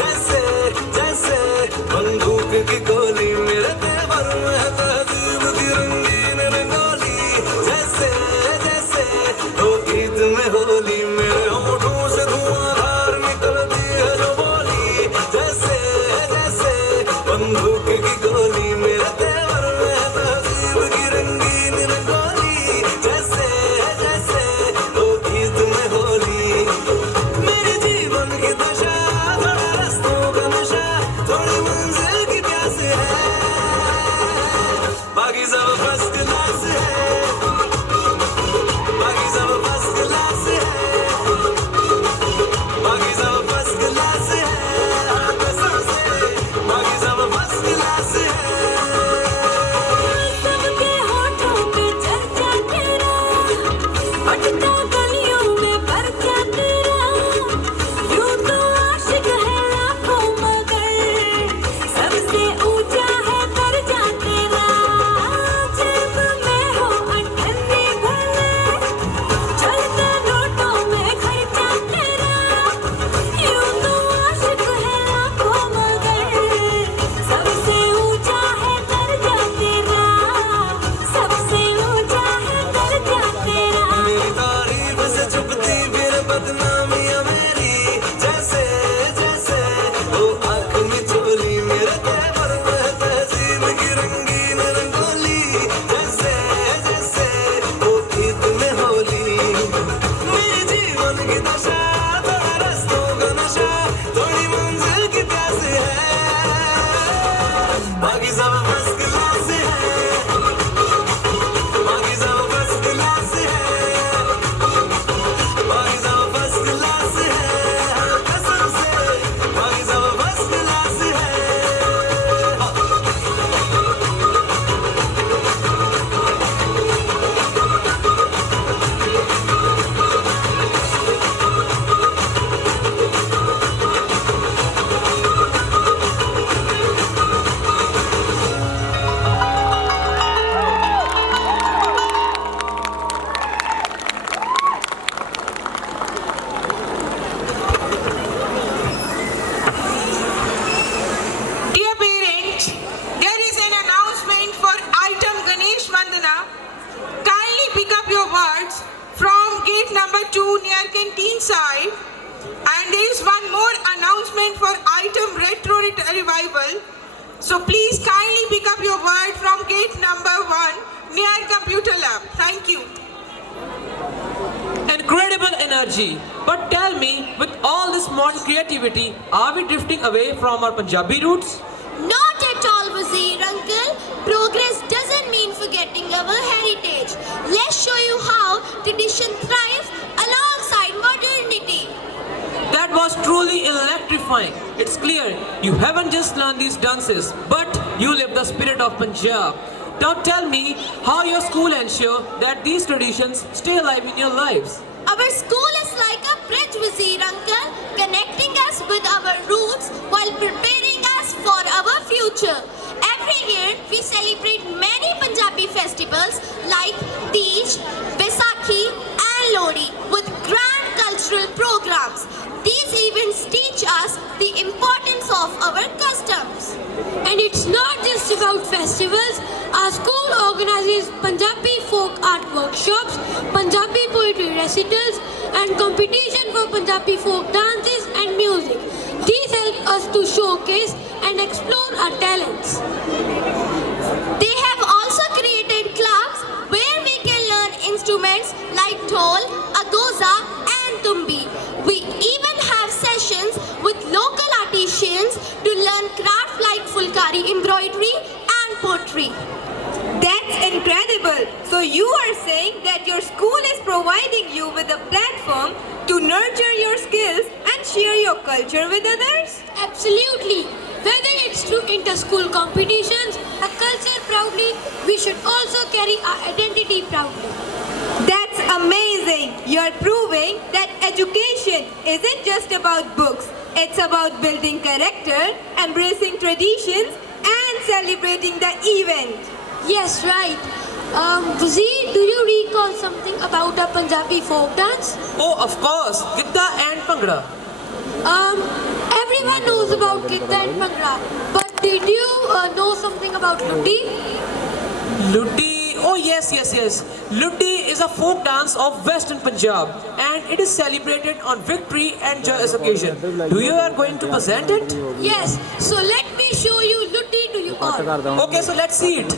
जैसे जैसे बंदूक की गोली, मेरे तेवर में है तहजीब की रंगीन रंगोली, जैसे जैसे हो ईद में होली, मेरे होठों से धुआंधार निकलती है जो बोली, जैसे जैसे बंदूक की गोली, मेरे तेवर में है तहजीब की रंगीन रंगोली, जैसे जैसे हो ईद में होली। मेरे जीवन की दशा थोड़ा रास्तों का नशा, थोड़ी मंजिल की प्यास है, बाकी सब फर्स्ट क्लास है, बाकी सब फर्स्ट क्लास है, बाकी सब फर्स्ट क्लास है, कसम से बाकी सब फर्स्ट क्लास है। सबके होठों पे चर्चा तेरा, बटता गलियों में परचा तेरा, यूं तो आशिक है लाखों मगर सबसे ऊंचा है दर्जा तेरा। जेब में हो अठन्नी भले, चलते नोटों में खर्चा तेरा, यूं तो आशिक है लाखों मगर सबसे ऊंचा है दर्जा तेरा, सबसे ऊंचा है दर्जा तेरा। मेरी तारीफ से छुपती फिर बदनामियां मेरी, जैसे जैसे वो आँख में चोली, मेरे तेवर में तहजीब की रंगीन रंगोली, जैसे जैसे वो ईद में होली। मेरे जीवन की दशा थोड़ा रास्तों का नशा, थोड़ी मंजिल की प्यास है, बाकी सब फर्स्ट क्लास है, बाकी सब फर्स्ट क्लास है, बाकी सब फर्स्ट क्लास है, कसम से बाकी सब फर्स्ट क्लास है। Dear parents, there is an announcement for item Ganesh Vandana. Kindly pick up your words from gate number 2 near canteen side. And there is one more announcement for item Retro Revival. So please kindly pick up your word from gate number 1 near computer lab. Thank you. Incredible energy. But tell me, with all this modern creativity, are we drifting away from our Punjabi roots? Not at all, Wazir uncle. Progress doesn't mean forgetting our heritage. Let's show you how tradition thrives alongside modernity. That was truly electrifying. It's clear you haven't just learned these dances, but you live the spirit of Punjab. Now tell me how your school ensure that these traditions stay alive in your lives. Our school is like a bridge, Wazir uncle, connecting us with our roots while preparing us for our future. Every year, we celebrate many Punjabi festivals like Teej, Baisakhi and Lohri with grand cultural programs. These events teach us the importance of our customs. And it's not just about festivals. Our school organizes Punjabi folk art workshops, Punjabi poetry recitals, and competition for Punjabi folk dances and music. These help us to showcase and explore our talents. They have also created clubs where we can learn instruments like dhol, agoza and tumbi. We even have sessions with local artisans to learn craft like fulkari embroidery and pottery. That's incredible. So you are saying that your school is providing you with a platform to nurture your skills and share your culture with others? Absolutely. Whether it's through inter-school competitions, a culture proudly, we should also carry our identity proudly. That's amazing. You're proving that education isn't just about books. It's about building character, embracing traditions, and celebrating the event. Yes, right. Wazir, do you recall something about a Punjabi folk dance? Oh, of course. Gidda Bhangra? Everyone knows about Gitta and Bhangra, but did you know something about Lutti? Lutti, oh yes. Lutti is a folk dance of Western Punjab and it is celebrated on victory and joyous occasion. Do you are going to present it? Yes, so let me show you Lutti to you all. Okay, so let's see it.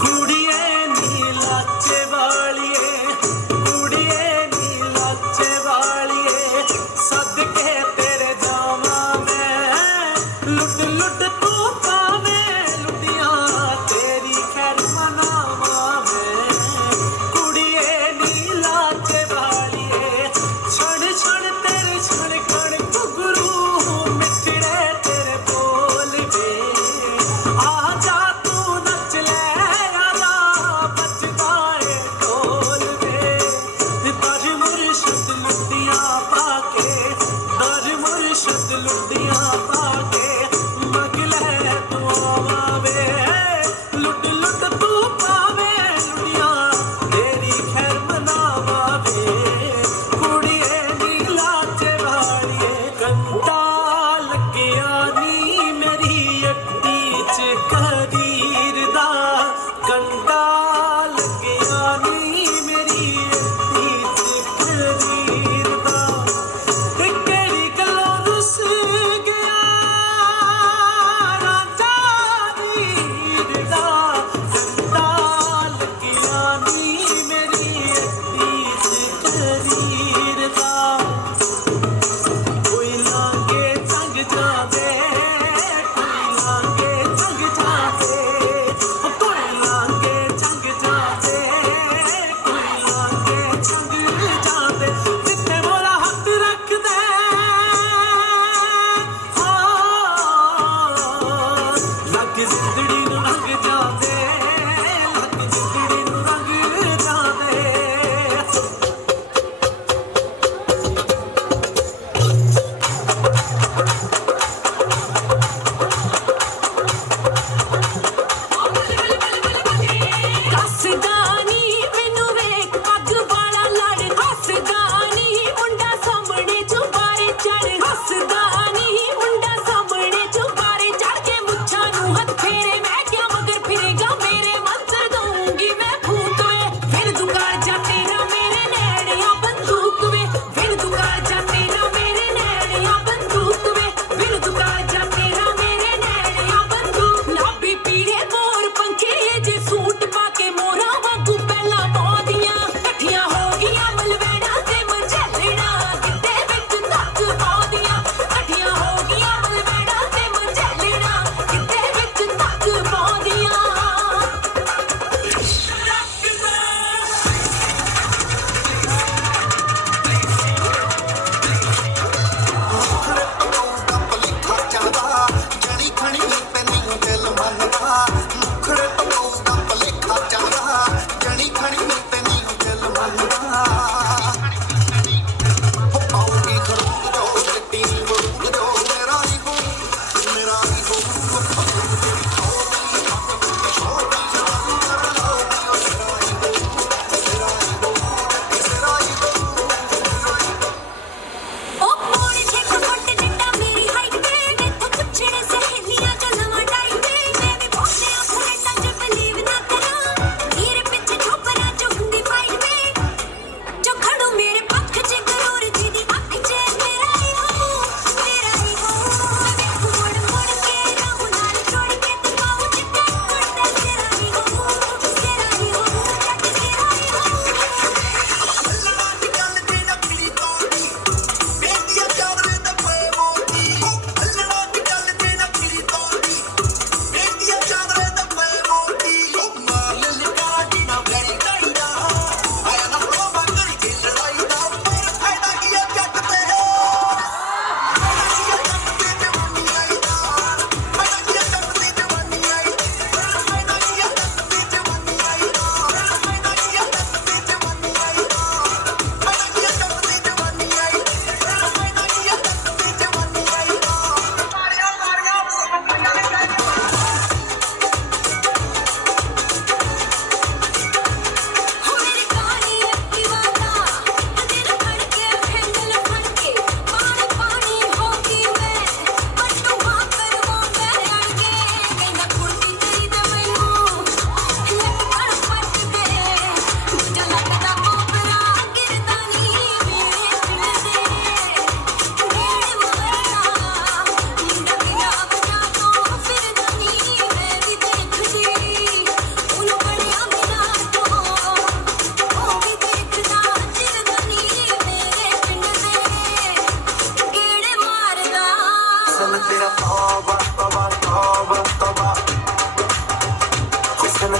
ਕੁੜੀਏ ਨੀ ਲਾਚੇ ਵਾਲੀਏ ਕੁੜੀਏ ਨੀ ਲਾਚੇ ਵਾਲੀਏ ਸਦਕੇ ਤੇਰੇ ਜਾਵਾਂ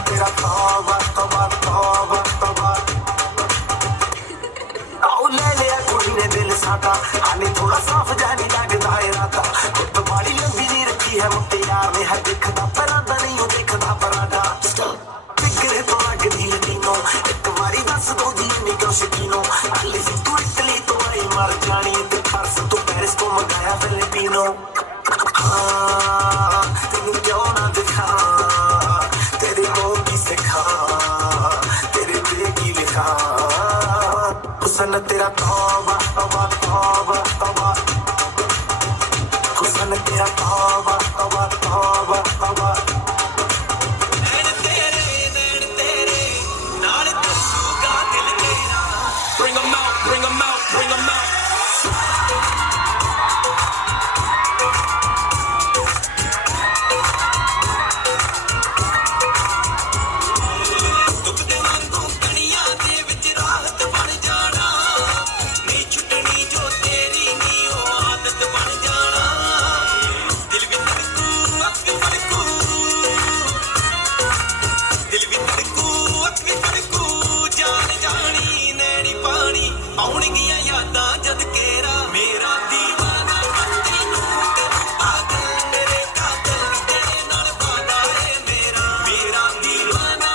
तेरा तौबा तौबा तौबा तौबा आओ ले लिया कुड़ी ने दिल सादा हाले थोड़ा साफ जानी लगदा है राता कुट माड़ी लंबी नी रखी है मुट्टे यार ने है दिखदा परांदा नहीं हो दिखदा परांदा फिक्रे तो लगदी है तीनों एक बारी दस दो जी नी क्यों शकीनो हाले से तू इटली तो आई मर जानी ते परस तू पेरिस को मंगाया फिलिपिनो हाँ तेनू क्यों ना दिखा तेरी को की सिखा तेरे दिल की लिखा हुसन तेरा तौबा तौबा तौबा तौबा हुसन तेरा तौबा तौबा तौबा तौबा Bring 'em out, bring 'em out, bring 'em out. ਆਉਣਗੀਆਂ ਯਾਦਾਂ ਜਦ ਕੇਰਾ ਮੇਰਾ ਦੀਵਾਨਾ ਤੈਨੂੰ ਕਰੂ ਪਾਗਲ ਮੇਰੇ ਕਾਤਲ ਤੇਰੇ ਨਾਲ ਵਾਦਾ ਏ ਮੇਰਾ ਮੇਰਾ ਦੀਵਾਨਾ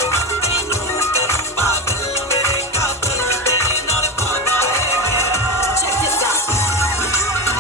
ਤੈਨੂੰ ਕਰੂ ਪਾਗਲ ਮੇਰੇ ਕਾਤਲ ਤੇਰੇ ਨਾਲ ਵਾਦਾ ਏ ਮੇਰਾ check this out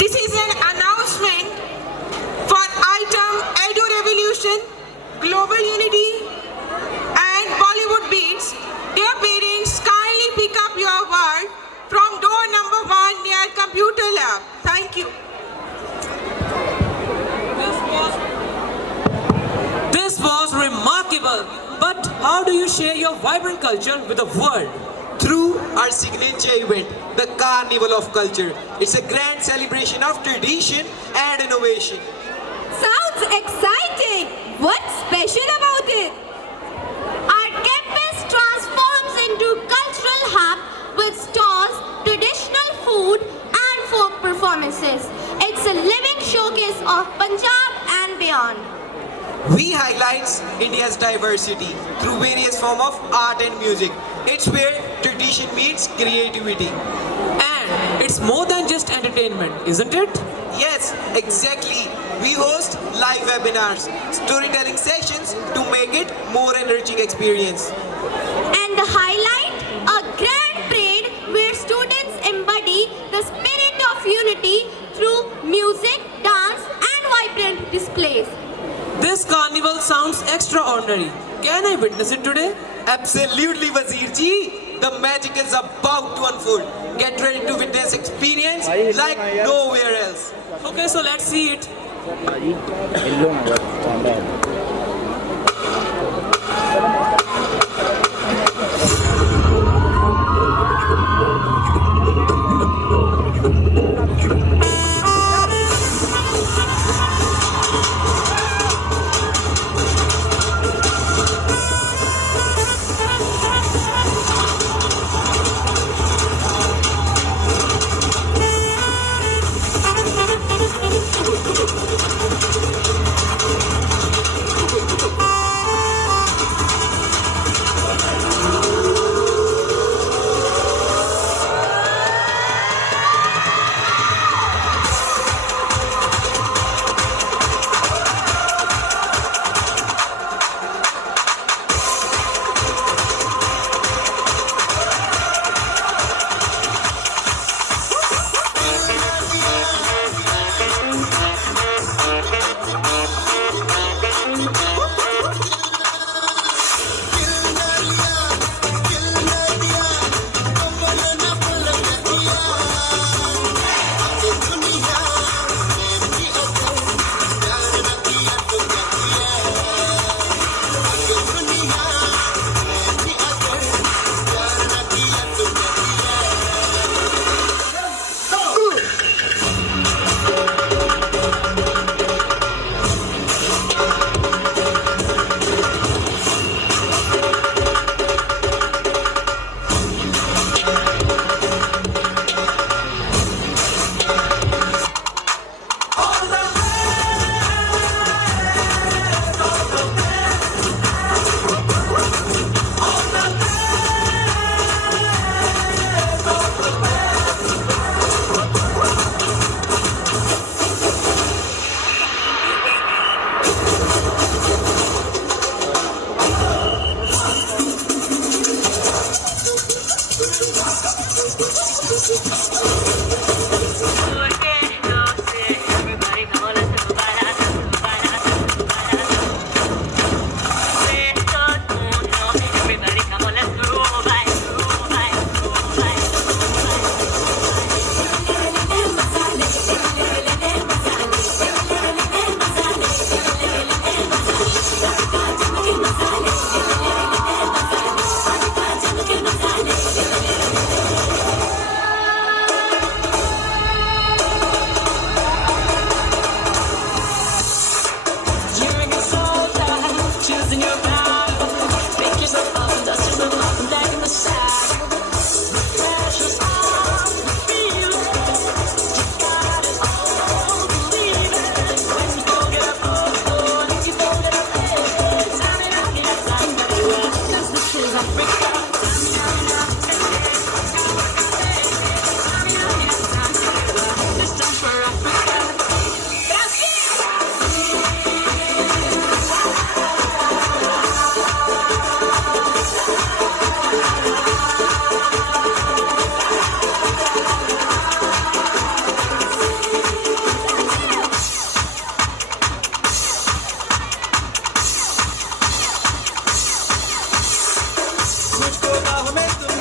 This is an announcement for item Edu Revolution, Global Unity and Bollywood Beats. Dear parents, kindly pick up your word from door number 1 near Computer Lab. Thank you. This was remarkable. But how do you share your vibrant culture with the world? Through our signature event, the Carnival of Culture. It's a grand celebration of tradition and innovation. Sounds exciting! What's special about it? Our campus transforms into cultural hub with stalls, traditional food and folk performances. It's a living showcase of Punjab and beyond. We highlights India's diversity through various forms of art and music. It's where tradition meets creativity. And it's more than just entertainment, isn't it? Yes, exactly. We host live webinars, storytelling sessions to make it more enriching experience. And the highlight, a grand parade where students embody the spirit of unity through music, dance and vibrant displays. This carnival sounds extraordinary. Can I witness it today? Absolutely, Wazir Ji. The magic is about to unfold. Get ready to witness experience like nowhere else. Okay, so let's see it.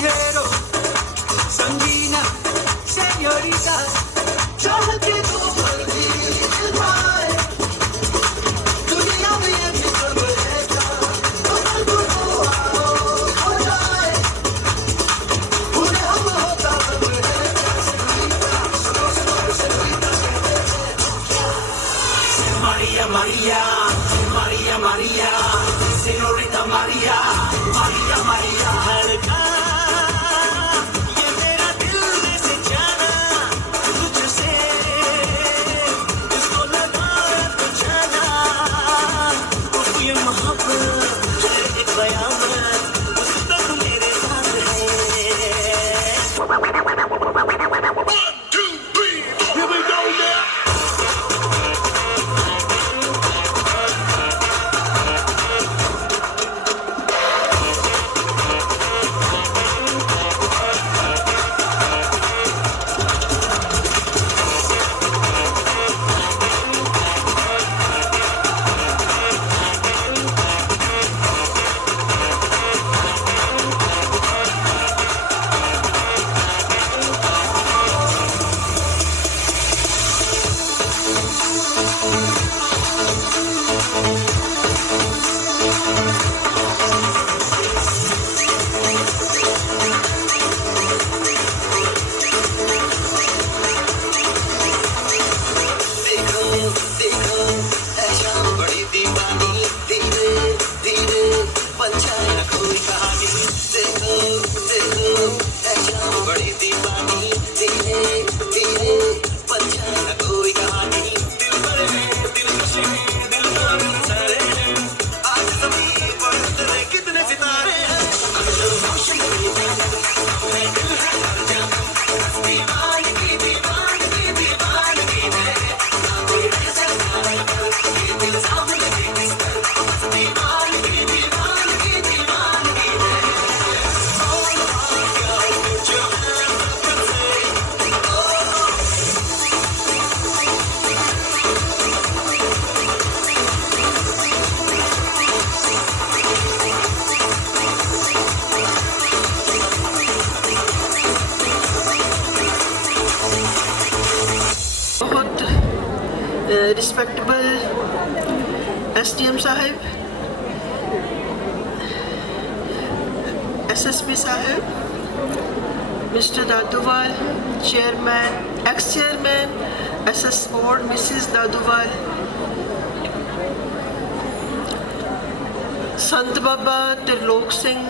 hero, Sangeena, señorita, चाह के तो भर दी दिल भाई, दुनिया में ये भी सब रहेगा, तो कल को आओ हो जाए, उन्हें हम होता हम रहेगा, Maria, Maria, Maria, Maria, señorita Maria, Maria, Maria, धड़का ये मेरा दिल में से जाना तुझसे इसको लगा तो जाना उफ ये मोहब्बत है एक कयामत उस तक मेरे साथ है 1, 2, 3 here we go now respectable SDM साहब, SSP साहब, mister Daduwal, chairman, x chairman, SS board Mrs Daduwal, Sant Baba Trilok Singh,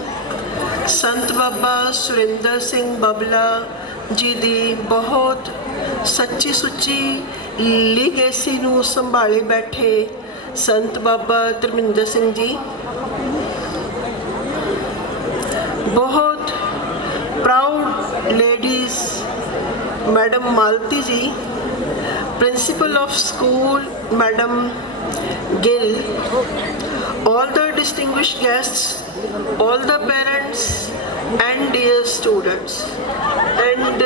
Sant Baba Surinder Singh Babla जी दी बहुत सच्ची सुच्ची लीगेसी ਨੂੰ ਸੰਭਾਲੇ ਬੈਠੇ ਸੰਤ ਬਾਬਾ ਧਰਮਿੰਦਰ ਸਿੰਘ ਜੀ, ਬਹੁਤ ਪ੍ਰਾਊਡ ਲੇਡੀਜ਼ ਮੈਡਮ ਮਾਲਤੀ ਜੀ, principal of school madam Gill, all the distinguished guests, all the parents and dear students, and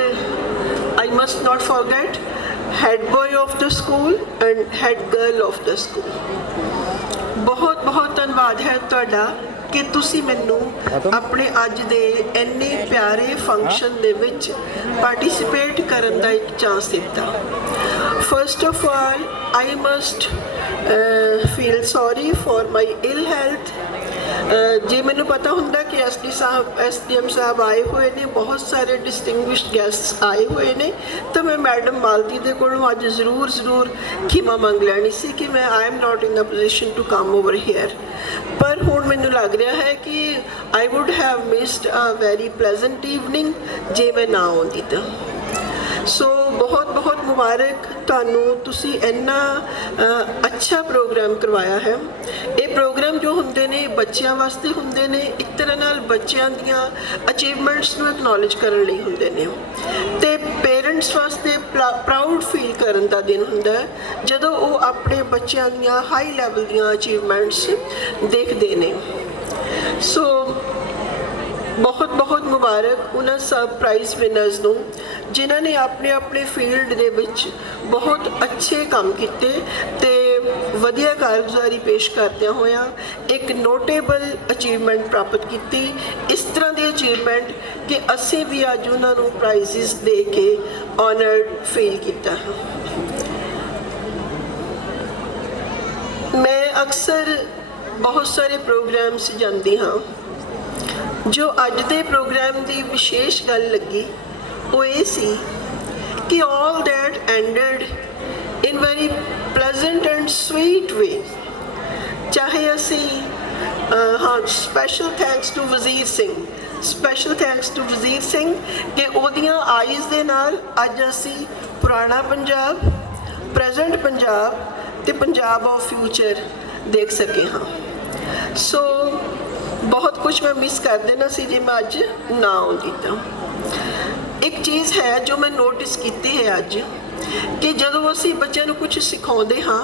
I must not forget head boy of the school and head girl of the school. ਬਹੁਤ ਬਹੁਤ ਧੰਨਵਾਦ ਹੈ ਤੁਹਾਡਾ ਕਿ ਤੁਸੀਂ ਮੈਨੂੰ ਆਪਣੇ ਅੱਜ ਦੇ ਇੰਨੇ ਪਿਆਰੇ ਫੰਕਸ਼ਨ ਦੇ ਵਿੱਚ ਪਾਰਟਿਸਿਪੇਟ ਕਰਨ ਦਾ ਇੱਕ ਚਾਂਸ ਦਿੱਤਾ। First of all, I must feel sorry for my ill health. ਜੇ ਮੈਨੂੰ ਪਤਾ ਹੁੰਦਾ ਕਿ SDM ਸਾਹਿਬ ਆਏ ਹੋਏ ਨੇ, ਬਹੁਤ ਸਾਰੇ ਡਿਸਟਿੰਗੁਇਸ਼ਡ ਗੈਸਟਸ ਆਏ ਹੋਏ ਨੇ, ਤਾਂ ਮੈਂ ਮੈਡਮ ਮਾਲਤੀ ਦੇ ਕੋਲੋਂ ਅੱਜ ਜ਼ਰੂਰ ਖਿਮਾ ਮੰਗ ਲੈਣੀ ਸੀ ਕਿ ਮੈਂ I am not in a position to come over here. ਪਰ ਹੁਣ ਮੈਨੂੰ ਲੱਗ ਰਿਹਾ ਹੈ ਕਿ I would have missed a very pleasant evening ਜੇ ਮੈਂ ਨਾ ਆਉਂਦੀ ਤਾਂ। ਸੋ ਬਹੁਤ ਬਹੁਤ ਮੁਬਾਰਕ ਤੁਹਾਨੂੰ, ਤੁਸੀਂ ਇੰਨਾ ਅੱਛਾ ਪ੍ਰੋਗਰਾਮ ਕਰਵਾਇਆ ਹੈ। ਇਹ ਪ੍ਰੋਗਰਾਮ ਜੋ ਹੁੰਦੇ ਨੇ ਬੱਚਿਆਂ ਵਾਸਤੇ ਹੁੰਦੇ ਨੇ, ਇੱਕ ਤਰ੍ਹਾਂ ਨਾਲ ਬੱਚਿਆਂ ਦੀਆਂ ਅਚੀਵਮੈਂਟਸ ਨੂੰ ਐਕਨੋਲੇਜ ਕਰਨ ਲਈ ਹੁੰਦੇ ਨੇ, ਤੇ ਪੇਰੈਂਟਸ ਵਾਸਤੇ ਪ੍ਰਾਊਡ ਫੀਲ ਕਰਨ ਦਾ ਦਿਨ ਹੁੰਦਾ ਹੈ ਜਦੋਂ ਉਹ ਆਪਣੇ ਬੱਚਿਆਂ ਦੀਆਂ ਹਾਈ ਲੈਵਲ ਦੀਆਂ ਅਚੀਵਮੈਂਟਸ ਦੇਖਦੇ ਨੇ। ਸੋ ਬਹੁਤ ਬਹੁਤ ਮੁਬਾਰਕ ਉਹਨਾਂ ਸਭ ਪ੍ਰਾਈਜ਼ ਵਿਨਰਸ ਨੂੰ ਜਿਨ੍ਹਾਂ ਨੇ ਆਪਣੇ ਆਪਣੇ ਫੀਲਡ ਦੇ ਵਿੱਚ ਬਹੁਤ ਅੱਛੇ ਕੰਮ ਕੀਤੇ ਤੇ ਵਧੀਆ ਕਾਰਗੁਜ਼ਾਰੀ ਪੇਸ਼ ਕਰਦਿਆਂ ਹੋਇਆਂ ਇੱਕ ਨੋਟੇਬਲ ਅਚੀਵਮੈਂਟ ਪ੍ਰਾਪਤ ਕੀਤੀ। ਇਸ ਤਰ੍ਹਾਂ ਦੀ ਅਚੀਵਮੈਂਟ ਕਿ ਅਸੀਂ ਵੀ ਅੱਜ ਉਹਨਾਂ ਨੂੰ ਪ੍ਰਾਈਜ਼ਸ ਦੇ ਕੇ ਆਨਰਡ ਫੀਲ ਕੀਤਾ ਹੈ। ਮੈਂ ਅਕਸਰ ਬਹੁਤ ਸਾਰੇ ਪ੍ਰੋਗਰਾਮਸ ਜਾਂਦੀ ਹਾਂ। ਜੋ ਅੱਜ ਦੇ ਪ੍ਰੋਗਰਾਮ ਦੀ ਵਿਸ਼ੇਸ਼ ਗੱਲ ਲੱਗੀ ਉਹ ਇਹ ਸੀ ਕਿ all that ended in very pleasant and sweet way। ਚਾਹੇ ਅਸੀਂ ਹਾਂ special thanks to Wazir Singh, special thanks to Wazir Singh ਕਿ ਉਹਦੀਆਂ ਆਈਜ਼ ਦੇ ਨਾਲ ਅੱਜ ਅਸੀਂ ਪੁਰਾਣਾ ਪੰਜਾਬ, ਪ੍ਰੈਜ਼ੈਂਟ ਪੰਜਾਬ ਤੇ ਪੰਜਾਬ ਆਫ ਫਿਊਚਰ ਦੇਖ ਸਕੇ ਹਾਂ। ਸੋ ਬਹੁਤ ਕੁਝ ਮੈਂ ਮਿਸ ਕਰ ਦੇਣਾ ਸੀ ਜੇ ਮੈਂ ਅੱਜ ਨਾ ਆਉਂਦੀ ਤਾਂ। ਇੱਕ ਚੀਜ਼ ਹੈ ਜੋ ਮੈਂ ਨੋਟਿਸ ਕੀਤੀ ਹੈ ਅੱਜ ਕਿ ਜਦੋਂ ਅਸੀਂ ਬੱਚਿਆਂ ਨੂੰ ਕੁਝ ਸਿਖਾਉਂਦੇ ਹਾਂ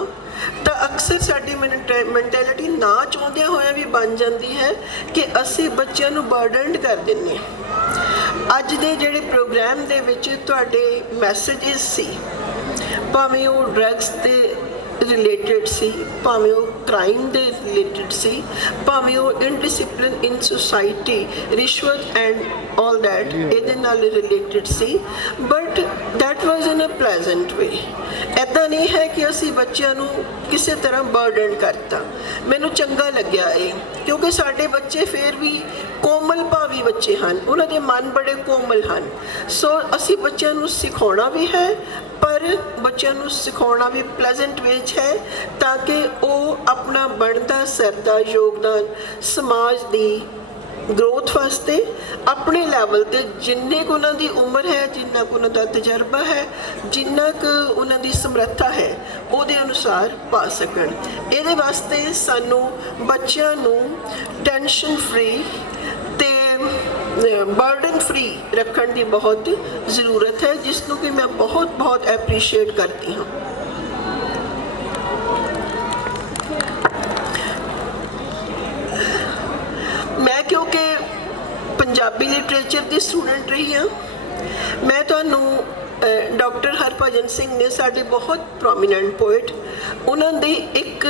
ਤਾਂ ਅਕਸਰ ਸਾਡੀ ਮੈਂਟੈਲਿਟੀ ਨਾ ਚਾਹੁੰਦਿਆਂ ਹੋਇਆਂ ਵੀ ਬਣ ਜਾਂਦੀ ਹੈ ਕਿ ਅਸੀਂ ਬੱਚਿਆਂ ਨੂੰ ਬਰਡਨਡ ਕਰ ਦਿੰਦੇ ਹਾਂ। ਅੱਜ ਦੇ ਜਿਹੜੇ ਪ੍ਰੋਗਰਾਮ ਦੇ ਵਿੱਚ ਤੁਹਾਡੇ ਮੈਸੇजेस ਸੀ, ਭਾਵੇਂ ਉਹ ਡਰੱਗਸ ਦੇ ਰਿਲੇਟਡ ਸੀ, ਭਾਵੇਂ ਉਹ ਕ੍ਰਾਈਮ ਦੇ ਰਿਲੇਟਡ ਸੀ, ਭਾਵੇਂ ਉਹ ਇਨਡਿਸਿਪਲਿਨ ਇਨ ਸੋਸਾਇਟੀ, ਰਿਸ਼ਵਤ ਐਂਡ ਆਲ ਦੈਟ ਇਹਦੇ ਨਾਲ ਰਿਲੇਟਡ ਸੀ, but that was in a pleasant way. ਇੱਦਾਂ ਨਹੀਂ ਹੈ ਕਿ ਅਸੀਂ ਬੱਚਿਆਂ ਨੂੰ ਕਿਸੇ ਤਰ੍ਹਾਂ ਬਰਡਨ ਕਰਤਾ। ਮੈਨੂੰ ਚੰਗਾ ਲੱਗਿਆ ਇਹ, ਕਿਉਂਕਿ ਸਾਡੇ ਬੱਚੇ ਫਿਰ ਵੀ ਕੋਮਲ ਭਾਵੀ ਬੱਚੇ ਹਨ, ਉਹਨਾਂ ਦੇ ਮਨ ਬੜੇ ਕੋਮਲ ਹਨ। ਸੋ ਅਸੀਂ ਬੱਚਿਆਂ ਨੂੰ ਸਿਖਾਉਣਾ ਵੀ ਹੈ, ਪਰ ਬੱਚਿਆਂ ਨੂੰ ਸਿਖਾਉਣਾ ਵੀ ਪਲੇਜ਼ੈਂਟ ਵੇ 'ਚ ਹੈ ਤਾਂ ਕਿ ਉਹ ਆਪਣਾ ਬਣਦਾ ਸਰਦਾ ਯੋਗਦਾਨ ਸਮਾਜ ਦੀ ਗਰੋਥ ਵਾਸਤੇ ਆਪਣੇ ਲੈਵਲ 'ਤੇ ਜਿੰਨੇ ਕੁ ਉਹਨਾਂ ਦੀ ਉਮਰ ਹੈ, ਜਿੰਨਾ ਕੁ ਉਹਨਾਂ ਦਾ ਤਜਰਬਾ ਹੈ, ਜਿੰਨਾ ਕੁ ਉਹਨਾਂ ਦੀ ਸਮਰੱਥਾ ਹੈ, ਉਹਦੇ ਅਨੁਸਾਰ ਪਾ ਸਕਣ। ਇਹਦੇ ਵਾਸਤੇ ਸਾਨੂੰ ਬੱਚਿਆਂ ਨੂੰ ਟੈਨਸ਼ਨ ਫਰੀ ਤੇ ਬਰਡਨ ਫਰੀ ਰੱਖਣ ਦੀ ਬਹੁਤ ਜ਼ਰੂਰਤ ਹੈ, ਜਿਸ ਨੂੰ ਕਿ ਮੈਂ ਬਹੁਤ ਐਪਰੀਸ਼ੀਏਟ ਕਰਦੀ ਹਾਂ। ਮੈਂ ਕਿਉਂਕਿ ਪੰਜਾਬੀ ਲਿਟਰੇਚਰ ਦੀ ਸਟੂਡੈਂਟ ਰਹੀ ਹਾਂ, ਮੈਂ ਤੁਹਾਨੂੰ ਡਾਕਟਰ ਹਰਭਜਨ ਸਿੰਘ ਨੇ ਸਾਡੇ ਬਹੁਤ ਪ੍ਰੋਮੀਨੈਂਟ ਪੋਇਟ, ਉਹਨਾਂ ਦੀ ਇੱਕ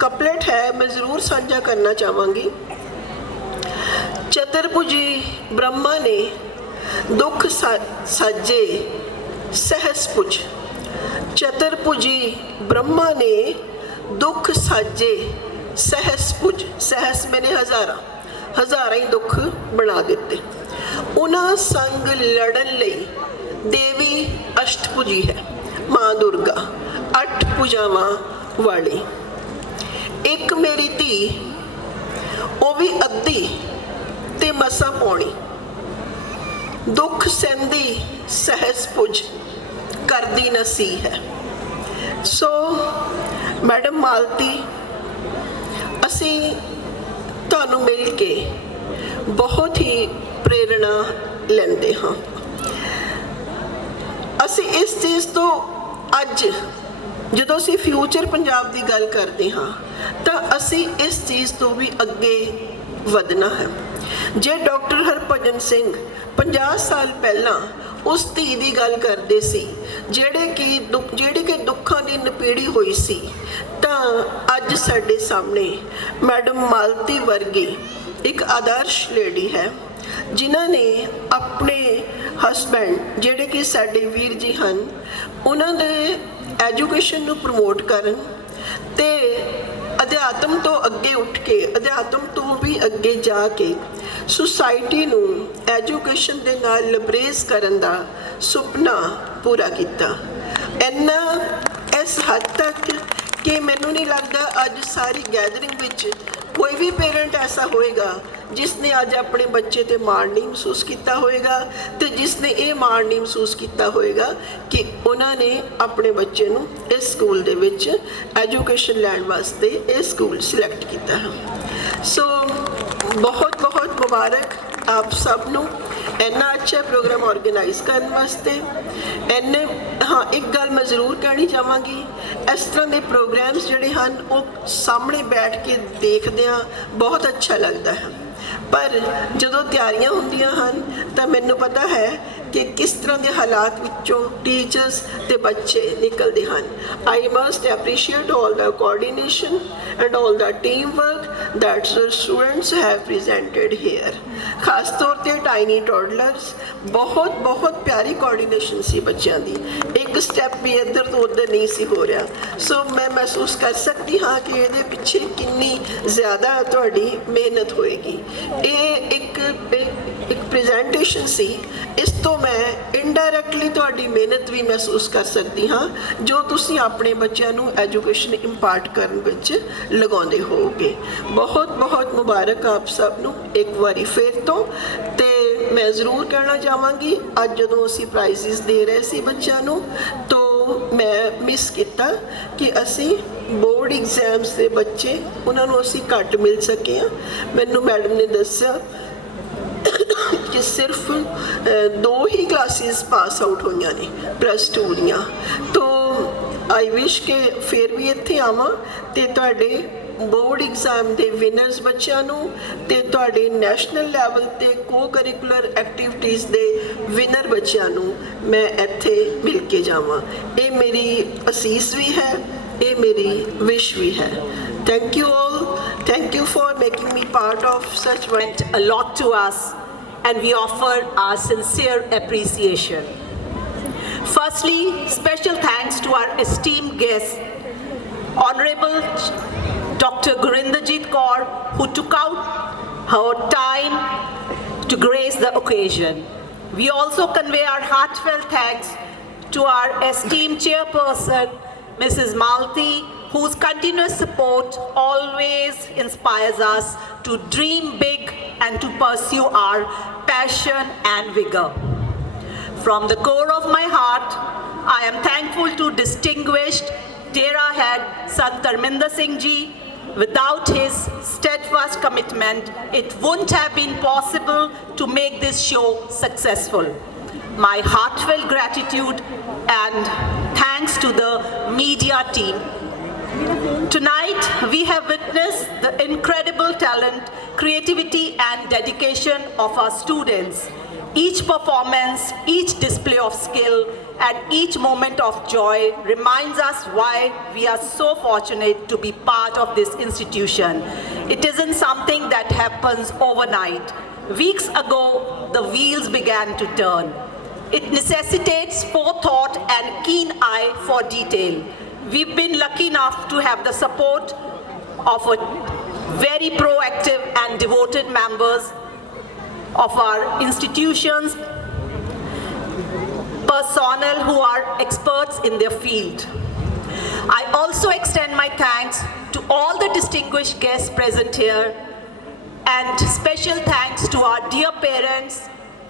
ਕਪਲੇਟ ਹੈ ਮੈਂ ਜ਼ਰੂਰ ਸਾਂਝਾ ਕਰਨਾ ਚਾਹਾਂਗੀ। ਚਤੁਰਭੁਜੀ ਬ੍ਰਹਮਾ ਨੇ ਦੁੱਖ ਸਾਜੇ ਸਹਿਸ ਪੁਜ। ਚਤੁਰਭੁਜੀ ਬ੍ਰਹਮਾ ਨੇ ਦੁੱਖ ਸਾਜੇ ਸਹਿਸ ਪੁਜ। ਸਹਿਸ ਮੈਨੇ ਹਜ਼ਾਰਾਂ ਹੀ ਦੁੱਖ ਬਣਾ ਦਿੱਤੇ। ਉਹਨਾਂ ਸੰਗ ਲੜਨ ਲਈ ਦੇਵੀ ਅਸ਼ਟਭੁਜੀ ਹੈ, ਮਾਂ ਦੁਰਗਾ 8 ਭੁਜਾਵਾਂ ਵਾਲੀ। ਇੱਕ ਮੇਰੀ ਧੀ, ਉਹ ਵੀ ਅੱਧੀ ਤੇ ਮਸਾਂ ਪਾਉਣੀ, ਦੁੱਖ ਸਹਿੰਦੀ ਸਹਿਸ ਪੁਜ ਕਰਦੀ ਨਸੀ ਹੈ। ਸੋ ਮੈਡਮ ਮਾਲਤੀ, ਅਸੀਂ ਤੁਹਾਨੂੰ ਮਿਲ ਕੇ ਬਹੁਤ ਹੀ ਪ੍ਰੇਰਣਾ ਲੈਂਦੇ ਹਾਂ। ਅਸੀਂ ਇਸ ਚੀਜ਼ ਤੋਂ ਅੱਜ ਜਦੋਂ ਅਸੀਂ ਫਿਊਚਰ ਪੰਜਾਬ ਦੀ ਗੱਲ ਕਰਦੇ ਹਾਂ ਤਾਂ ਅਸੀਂ ਇਸ ਚੀਜ਼ ਤੋਂ ਵੀ ਅੱਗੇ ਵਧਣਾ ਹੈ। ਜੇ ਡਾਕਟਰ ਹਰਭਜਨ ਸਿੰਘ 50 ਸਾਲ ਪਹਿਲਾਂ ਉਸ ਧੀ ਦੀ ਗੱਲ ਕਰਦੇ ਸੀ ਜਿਹੜੀ ਕਿ ਦੁੱਖਾਂ ਦੀ ਨਪੀੜੀ ਹੋਈ ਸੀ, ਤਾਂ ਅੱਜ ਸਾਡੇ ਸਾਹਮਣੇ ਮੈਡਮ ਮਾਲਤੀ ਵਰਗੀ ਇੱਕ ਆਦਰਸ਼ ਲੇਡੀ ਹੈ, ਜਿਨ੍ਹਾਂ ਨੇ ਆਪਣੇ ਹਸਬੈਂਡ ਜਿਹੜੇ ਕਿ ਸਾਡੇ ਵੀਰ ਜੀ ਹਨ, ਉਹਨਾਂ ਦੇ ਐਜੂਕੇਸ਼ਨ ਨੂੰ ਪ੍ਰਮੋਟ ਕਰਨ ਤੇ ਅਧਿਆਤਮ ਤੋਂ ਅੱਗੇ ਉੱਠ ਕੇ, ਅਧਿਆਤਮ ਤੋਂ ਵੀ ਅੱਗੇ ਜਾ ਕੇ ਸੁਸਾਇਟੀ ਨੂੰ ਐਜੂਕੇਸ਼ਨ ਦੇ ਨਾਲ ਲਬਰੇਜ਼ ਕਰਨ ਦਾ ਸੁਪਨਾ ਪੂਰਾ ਕੀਤਾ। ਇੰਨਾ ਇਸ ਹੱਦ ਤੱਕ ਕਿ ਮੈਨੂੰ ਨਹੀਂ ਲੱਗਦਾ ਅੱਜ ਸਾਰੀ ਗੈਦਰਿੰਗ ਵਿੱਚ ਕੋਈ ਵੀ ਪੇਰੈਂਟ ਐਸਾ ਹੋਏਗਾ ਜਿਸ ਨੇ ਅੱਜ ਆਪਣੇ ਬੱਚੇ ਤੇ ਮਾਣ ਨਹੀਂ ਮਹਿਸੂਸ ਕੀਤਾ ਹੋਏਗਾ ਤੇ ਜਿਸ ਨੇ ਇਹ ਮਾਣ ਨਹੀਂ ਮਹਿਸੂਸ ਕੀਤਾ ਹੋਏਗਾ ਕਿ ਉਹਨਾਂ ਨੇ ਆਪਣੇ ਬੱਚੇ ਨੂੰ ਇਸ ਸਕੂਲ ਦੇ ਵਿੱਚ ਐਜੂਕੇਸ਼ਨ ਲੈਣ ਵਾਸਤੇ ਇਹ ਸਕੂਲ ਸਿਲੈਕਟ ਕੀਤਾ ਹੈ। ਸੋ ਬਹੁਤ ਮੁਬਾਰਕ ਆਪ ਸਭ ਨੂੰ ਇੰਨਾ ਅੱਛਾ ਪ੍ਰੋਗਰਾਮ ਆਰਗੇਨਾਈਜ਼ ਕਰਨ ਵਾਸਤੇ। ਹਾਂ, ਇੱਕ ਗੱਲ ਮੈਂ ਜ਼ਰੂਰ ਕਹਿਣੀ ਚਾਹਾਂਗੀ, ਇਸ ਤਰ੍ਹਾਂ ਦੇ ਪ੍ਰੋਗਰਾਮਸ ਜਿਹੜੇ ਹਨ ਉਹ ਸਾਹਮਣੇ ਬੈਠ ਕੇ ਦੇਖਦਿਆਂ ਬਹੁਤ ਅੱਛਾ ਲੱਗਦਾ ਹੈ, ਪਰ ਜਦੋਂ ਤਿਆਰੀਆਂ ਹੁੰਦੀਆਂ ਹਨ ਤਾਂ ਮੈਨੂੰ ਪਤਾ ਹੈ ਕਿ ਕਿਸ ਤਰ੍ਹਾਂ ਦੇ ਹਾਲਾਤ ਵਿੱਚੋਂ ਟੀਚਰਸ ਤੇ ਬੱਚੇ ਨਿਕਲਦੇ ਹਨ। I must appreciate all the coordination and all the teamwork that the students have presented here। ਖਾਸ ਤੌਰ ਤੇ ਟਾਈਨੀ ਟੋਡਲਰਸ ਬਹੁਤ ਪਿਆਰੀ ਕੋਆਰਡੀਨੇਸ਼ਨ ਸੀ ਬੱਚਿਆਂ ਦੀ, ਇੱਕ ਸਟੈਪ ਵੀ ਇੱਧਰ ਤੋਂ ਉੱਧਰ ਨਹੀਂ ਸੀ ਹੋ ਰਿਹਾ। ਸੋ ਮੈਂ ਮਹਿਸੂਸ ਕਰ ਸਕਦੀ ਹਾਂ ਕਿ ਇਹਦੇ ਪਿੱਛੇ ਕਿੰਨੀ ਜ਼ਿਆਦਾ ਤੁਹਾਡੀ ਮਿਹਨਤ ਹੋਏਗੀ। ਇਹ ਇੱਕ ਪ੍ਰੈਜੈਂਟੇਸ਼ਨ ਸੀ, ਇਸ ਤੋਂ ਮੈਂ ਇਨਡਾਇਰੈਕਟਲੀ ਤੁਹਾਡੀ ਮਿਹਨਤ ਵੀ ਮਹਿਸੂਸ ਕਰ ਸਕਦੀ ਹਾਂ ਜੋ ਤੁਸੀਂ ਆਪਣੇ ਬੱਚਿਆਂ ਨੂੰ ਐਜੂਕੇਸ਼ਨ ਇੰਪਾਰਟ ਕਰਨ ਵਿੱਚ ਲਗਾਉਂਦੇ ਹੋਵੋਗੇ। ਬਹੁਤ ਮੁਬਾਰਕ ਆਪ ਸਭ ਨੂੰ ਇੱਕ ਵਾਰੀ ਫਿਰ ਤੋਂ। ਤੇ ਮੈਂ ਜ਼ਰੂਰ ਕਹਿਣਾ ਚਾਹਾਂਗੀ ਅੱਜ ਜਦੋਂ ਅਸੀਂ ਪ੍ਰਾਈਜ਼ਸ ਦੇ ਰਹੇ ਸੀ ਬੱਚਿਆਂ ਨੂੰ ਤਾਂ ਮੈਂ ਮਿਸ ਕੀਤਾ ਕਿ ਅਸੀਂ ਬੋਰਡ ਐਗਜ਼ਾਮਸ ਦੇ ਬੱਚੇ ਉਹਨਾਂ ਨੂੰ ਅਸੀਂ ਘੱਟ ਮਿਲ ਸਕੇ ਹਾਂ। ਮੈਨੂੰ ਮੈਡਮ ਨੇ ਦੱਸਿਆ ਕਿ ਸਿਰਫ 2 ਹੀ ਕਲਾਸਿਸ ਪਾਸ ਆਊਟ ਹੋਈਆਂ ਨੇ +2 ਦੀਆਂ। ਤਾਂ ਆਈ ਵਿਸ਼ ਕਿ ਫਿਰ ਵੀ ਇੱਥੇ ਆਵਾਂ ਤੇ ਤੁਹਾਡੇ ਬੋਰਡ ਐਗਜ਼ਾਮ ਦੇ ਵਿਨਰਸ ਬੱਚਿਆਂ ਨੂੰ ਤੇ ਤੁਹਾਡੇ ਨੈਸ਼ਨਲ ਲੈਵਲ ਤੇ ਕੋ-ਕਰਿਕੂਲਰ ਐਕਟੀਵਿਟੀਜ਼ ਦੇ ਵਿਨਰ ਬੱਚਿਆਂ ਨੂੰ ਮੈਂ ਇੱਥੇ ਮਿਲ ਕੇ ਜਾਵਾਂ। ਇਹ ਮੇਰੀ ਅਸੀਸ ਵੀ ਹੈ, ਇਹ ਮੇਰੀ ਵਿਸ਼ ਵੀ ਹੈ। Thank you all. Thank you for making me part of such meant a lot to us, and we offer our sincere appreciation. Firstly, special thanks to our esteemed guest, Honorable Dr. Gurinderjit Kaur, who took out her time to grace the occasion. We also convey our heartfelt thanks to our esteemed chairperson, Mrs. Malti, whose continuous support always inspires us to dream big and to pursue our passion and vigor. From the core of my heart, I am thankful to distinguished Dera head Sant Tarminder Singh Ji. Without his steadfast commitment, it wouldn't have been possible to make this show successful. My heartfelt gratitude and thanks to the media team. Tonight, we have witnessed the incredible talent, creativity, and dedication of our students. Each performance, each display of skill, and each moment of joy reminds us why we are so fortunate to be part of this institution. It isn't something that happens overnight. Weeks ago, the wheels began to turn. It necessitates forethought and keen eye for detail. We've been lucky enough to have the support of a very proactive and devoted members of our institutions, personnel who are experts in their field. I also extend my thanks to all the distinguished guests present here, and special thanks to our dear parents